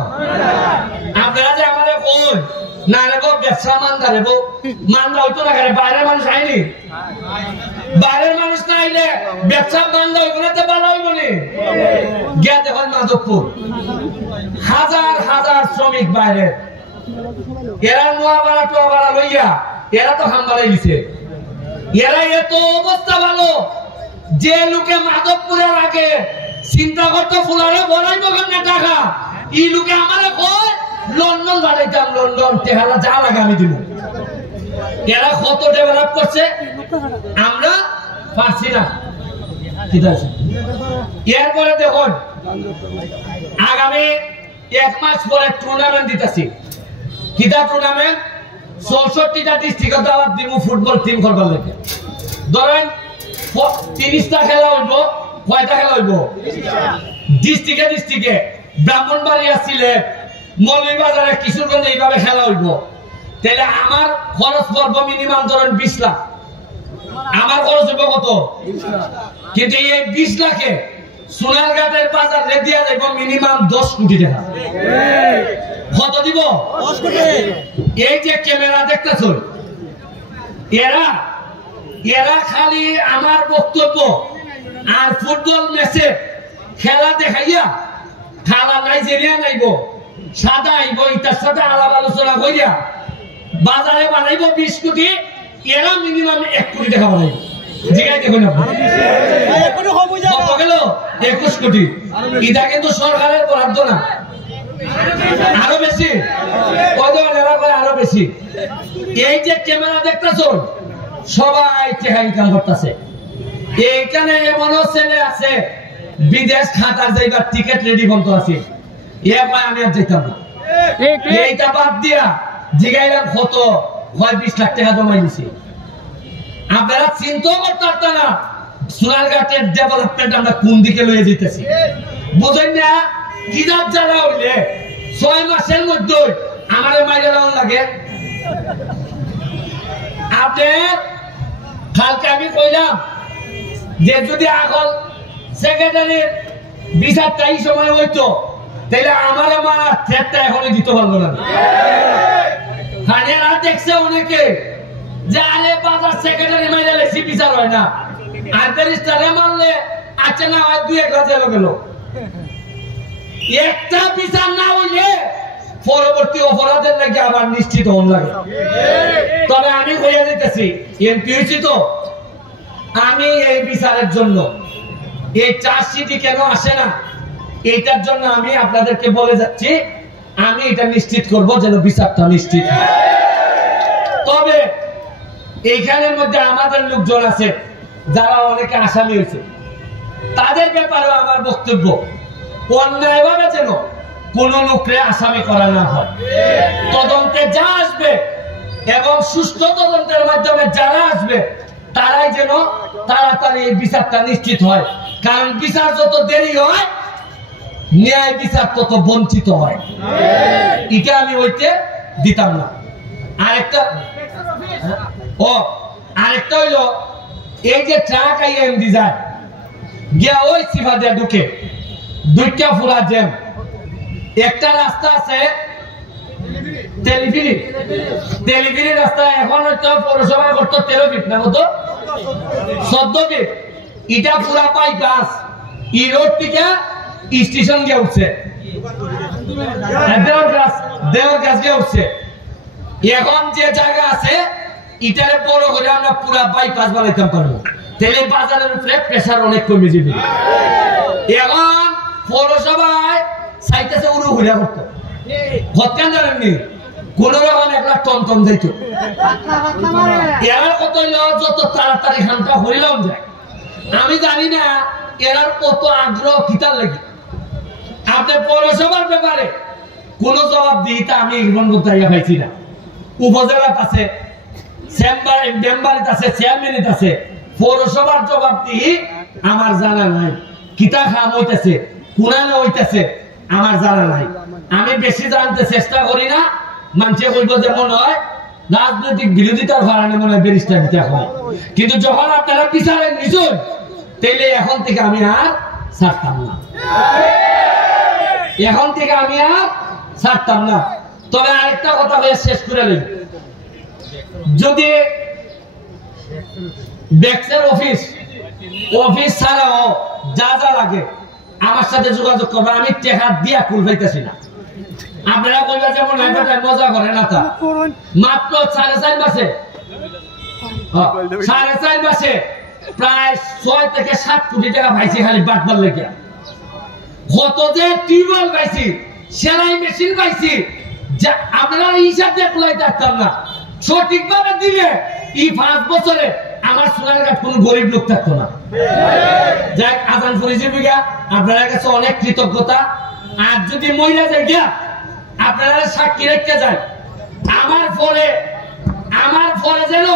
আপনারা যে আমাদের কোন না রেব ব্যবসা মান্দা রেব মান্দা হইতো না করে বাইরের মানুষ আইনি বাইরের মানুষ না আইলে ব্যবসা মান্দা হইব না তো ভালো হইব নি গিয়া দেখুন মাধবপুর হাজার হাজার শ্রমিক বাইরে এরা নোয়াপাড়া টোয়াপাড়া লইয়া এরা তো হামবালাই দিছে এরা এত অবস্থা ভালো যে লোকে মাধবপুরের আগে চিন্তা করতো ফুলারে বড়াইব কেমনে টাকা এই লোকে আমারে কয় লন্ডন বাড়াইতাম লন্ডন টেহারা যা লাগে আমি দিব এরা কত ডেভেলপ করছে আমরা পারছি না ঠিক আছে এরপরে দেখুন আগামী 1 মাস পরে টুর্নামেন্ট দিতেছি কিটা টুর্নামেন্ট 64টা ডিস্ট্রিক্টে দাওয়াত দিব ফুটবল টিম করবার লাগে ধরেন 30টা খেলা হইব কয়টা খেলা হইব ডিস্ট্রিক্টে ব্রাহ্মণবাড়িয়া সিলেট মৌলভীবাজারে কিশোরগঞ্জে এইভাবে খেলা হইব তাহলে আমার খরচ পড়ব মিনিমাম ধরেন 20 লাখ আমার খরচ হইব কত কিন্তু এই 20 লাখে সোনারঘাটের বাজারে দিয়া যাইব মিনিমাম 10 কোটি টাকা কত দিব 10 কোটি এই যে ক্যামেরা দেখতেছো এরা খালি আমার বক্তব্য আর ফুটবল ম্যাচে খেলা দেখাইয়া খালা নাইজেরিয়া নাইব সাদা আইব ইটার সাথে আলাপ আলোচনা কইরা বাজারে বানাইব 20 কোটি এরা মিনিমাম 1 কোটি টাকা বানাইব জিগাই দেখুন কত গেল 21 কোটি এটা কিন্তু সরকারের বরাদ্দ না আরো বেশি কত এরা কয় আরো বেশি এই যে ক্যামেরা দেখতেছো সবাই টাকা ইনকাম করতেছে এইখানে এমন ছেলে আছে বিদেশ খাতার যাইবার টিকিট রেডি বলতো আছে আমি আর যেতাম না এইটা বাদ দিয়া জিগাইলাম কত 20 লাখ টাকা জমাই দিছি আপনারা চিন্তা করতে পারতেন না সোনারঘাটের ডেভেলপমেন্ট আমরা কোন দিকে লয়ে যেতেছি বুঝেন না কিনার যারা হইলে 6 মাসের মধ্যে আমার মাইরা লাউন লাগে আপনি কালকে আমি কইলাম যে যদি আগল সেক্রেটারির বিচারটা এই সময় হইতো তাহলে আমার মা থ্রেটটা এখনই দিতে পারলো না খানেরা দেখছে অনেকে যে আরে বাজার সেক্রেটারি মাইরা লেসি বিচার হয় না আর ব্যারিস্টারে মারলে আচ্ছা না হয় 2-1 রাত গেল একটা বিচার না হইলে পরবর্তী অপরাধের লাগে আবার নিশ্চিত হন লাগে তবে আমি কইয়া দিতেছি এমপি হইছি তো আমি এই বিচারের জন্য এই চার্জশিটই কেন আসে না এইটার জন্য আমি আপনাদেরকে বলে যাচ্ছি আমি এটা নিশ্চিত করব যেন বিচারটা নিশ্চিত হয় তবে এইখানের মধ্যে আমাদের লোকজন আছে যারা অনেকে আসামি হয়েছে তাদের ব্যাপারেও আমার বক্তব্য অন্যায়ভাবে যেন কোন লোককে আসামি করা না হয় তদন্তে যা আসবে এবং সুষ্ঠু তদন্তের মাধ্যমে যারা আসবে তারাই যেন তাড়াতাড়ি এই বিচারটা নিশ্চিত হয় কারণ বিচার যত দেরি হয় ন্যায় বিচার তত বঞ্চিত হয় এটা আমি হইতে দিতাম না আরেকটা হইলো এই যে ট্রাক আইএমডি যায় গিয়া ওই সিফা দিয়ে ঢুকে 2টা ফুলা জ্যাম একটা রাস্তা আছে তেলিফিরি রাস্তা এখন হয়তো পৌরসভায় করতো 13 ফিট না কত 14 ফিট এটা পুরা বাইপাস এই রোড থেকে স্টেশন গিয়ে উঠছে দেওয়ার কাছ গিয়ে উঠছে এখন যে জায়গা আছে এটারে বড় করে আমরা পুরা বাইপাস বানাইতে পারবো তাহলে বাজারের উপরে প্রেসার অনেক কমে যাবে এখন পৌরসভায় সাইতেছে উড়ু ঘুরিয়া করতো ভটকান জানেননি কোন রকম একটা টন যাইত এর কত যত তাড়াতাড়ি খানটা হরিলাম যায় আমি জানি না এর কত আগ্রহ কিতার লাগে আপনার পৌরসভার ব্যাপারে কোন জবাব দিইতা আমি জীবন করতে পাইছি না উপজেলার আছে মেম্বারিত আছে চেয়ারম্যানিত আছে পৌরসভার জবাব দিই আমার জানা নাই কিতা খাম হইতেছে কোনানে হইতেছে আমার জানা নাই আমি বেশি জানতে চেষ্টা করি না মানুষে কইব যে মনে হয় রাজনৈতিক বিরোধিতার কারণে মনে হয় ব্যারিস্টার দিতে হয়, কিন্তু যখন আপনারা বিচারের নিচুন তাইলে এখন থেকে আমি আর ছাড়তাম না, এখন থেকে আমি আর ছাড়তাম না। তবে আরেকটা কথা হয়ে শেষ করে নেই, যদি ব্যাক্সের অফিস ছাড়াও যা যা লাগে আমার সাথে যোগাযোগ করবে, আমি টাকা দিয়া কুল পাইতেছি না। আপনারা বলবেন যেমন মজা করে না, তা মাত্র 4.5 মাসে 4.5 মাসে প্রায় 6 থেকে 7 কোটি টাকা পাইছি খালি বাটবার লেগে। কত যে টিউবওয়েল পাইছি, সেলাই মেশিন পাইছি, যা আপনারা হিসাব দিয়ে কুলাইতে পারতাম না। সঠিকভাবে দিলে এই 5 বছরে আমার সোনারঘাট কোন গরিব লোক থাকতো না। যাক, আজান করেছি বিঘা, আপনার কাছে অনেক কৃতজ্ঞতা। আর যদি মহিলা যায় গিয়া আপনারা সাক্ষী রেখে যায়, আমার ফলে যেন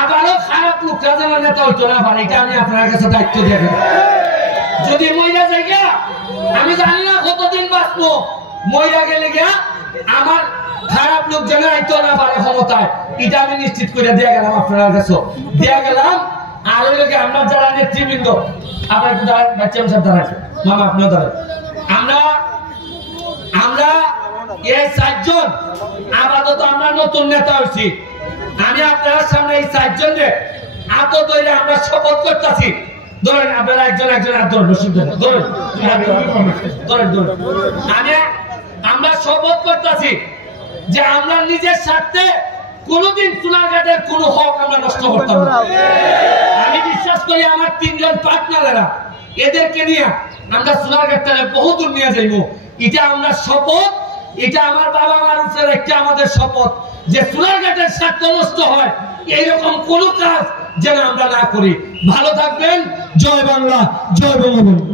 আবারও খারাপ লোকরা যেন নেতা হইতো না পারে, এটা আমি আপনার কাছে দায়িত্ব দিয়ে দেব। যদি মহিলা যায় গিয়া, আমি জানি না কতদিন বাঁচবো, মহিলা গেলে গিয়া আমার খারাপ লোক যেন আইতো না পারে ক্ষমতায়, এটা আমি নিশ্চিত করে দিয়ে গেলাম আপনার কাছে, দিয়ে গেলাম। আর ওই লোকে আমরা যারা নেতৃবৃন্দ, আপনার একটু দাঁড়ান, বাচ্চা সব দাঁড়ান, মামা আপনিও দাঁড়ান। আমরা এই 4 জন আপাতত আমরা নতুন নেতা হয়েছি। আমি আপনার সামনে এই 4 জনের হাত ধরে আমরা শপথ করতেছি। ধরেন আপনারা একজন হাত ধরেন, আমরা শপথ করতেছি যে আমরা নিজের স্বার্থে কোনদিন সোনারঘাটের কোন হক আমরা নষ্ট করতাম না। আমি বিশ্বাস করি আমার 3 জন পার্টনারেরা, এদেরকে নিয়ে আমরা সোনারঘাটটারে বহুদূর নিয়ে যাইব। এটা আমরা শপথ, এটা আমার বাবা মার উপরে একটা আমাদের শপথ যে সোনারঘাটের স্বার্থ নষ্ট হয় এইরকম কোন কাজ যেন আমরা না করি। ভালো থাকবেন। জয় বাংলা, জয় বঙ্গবন্ধু।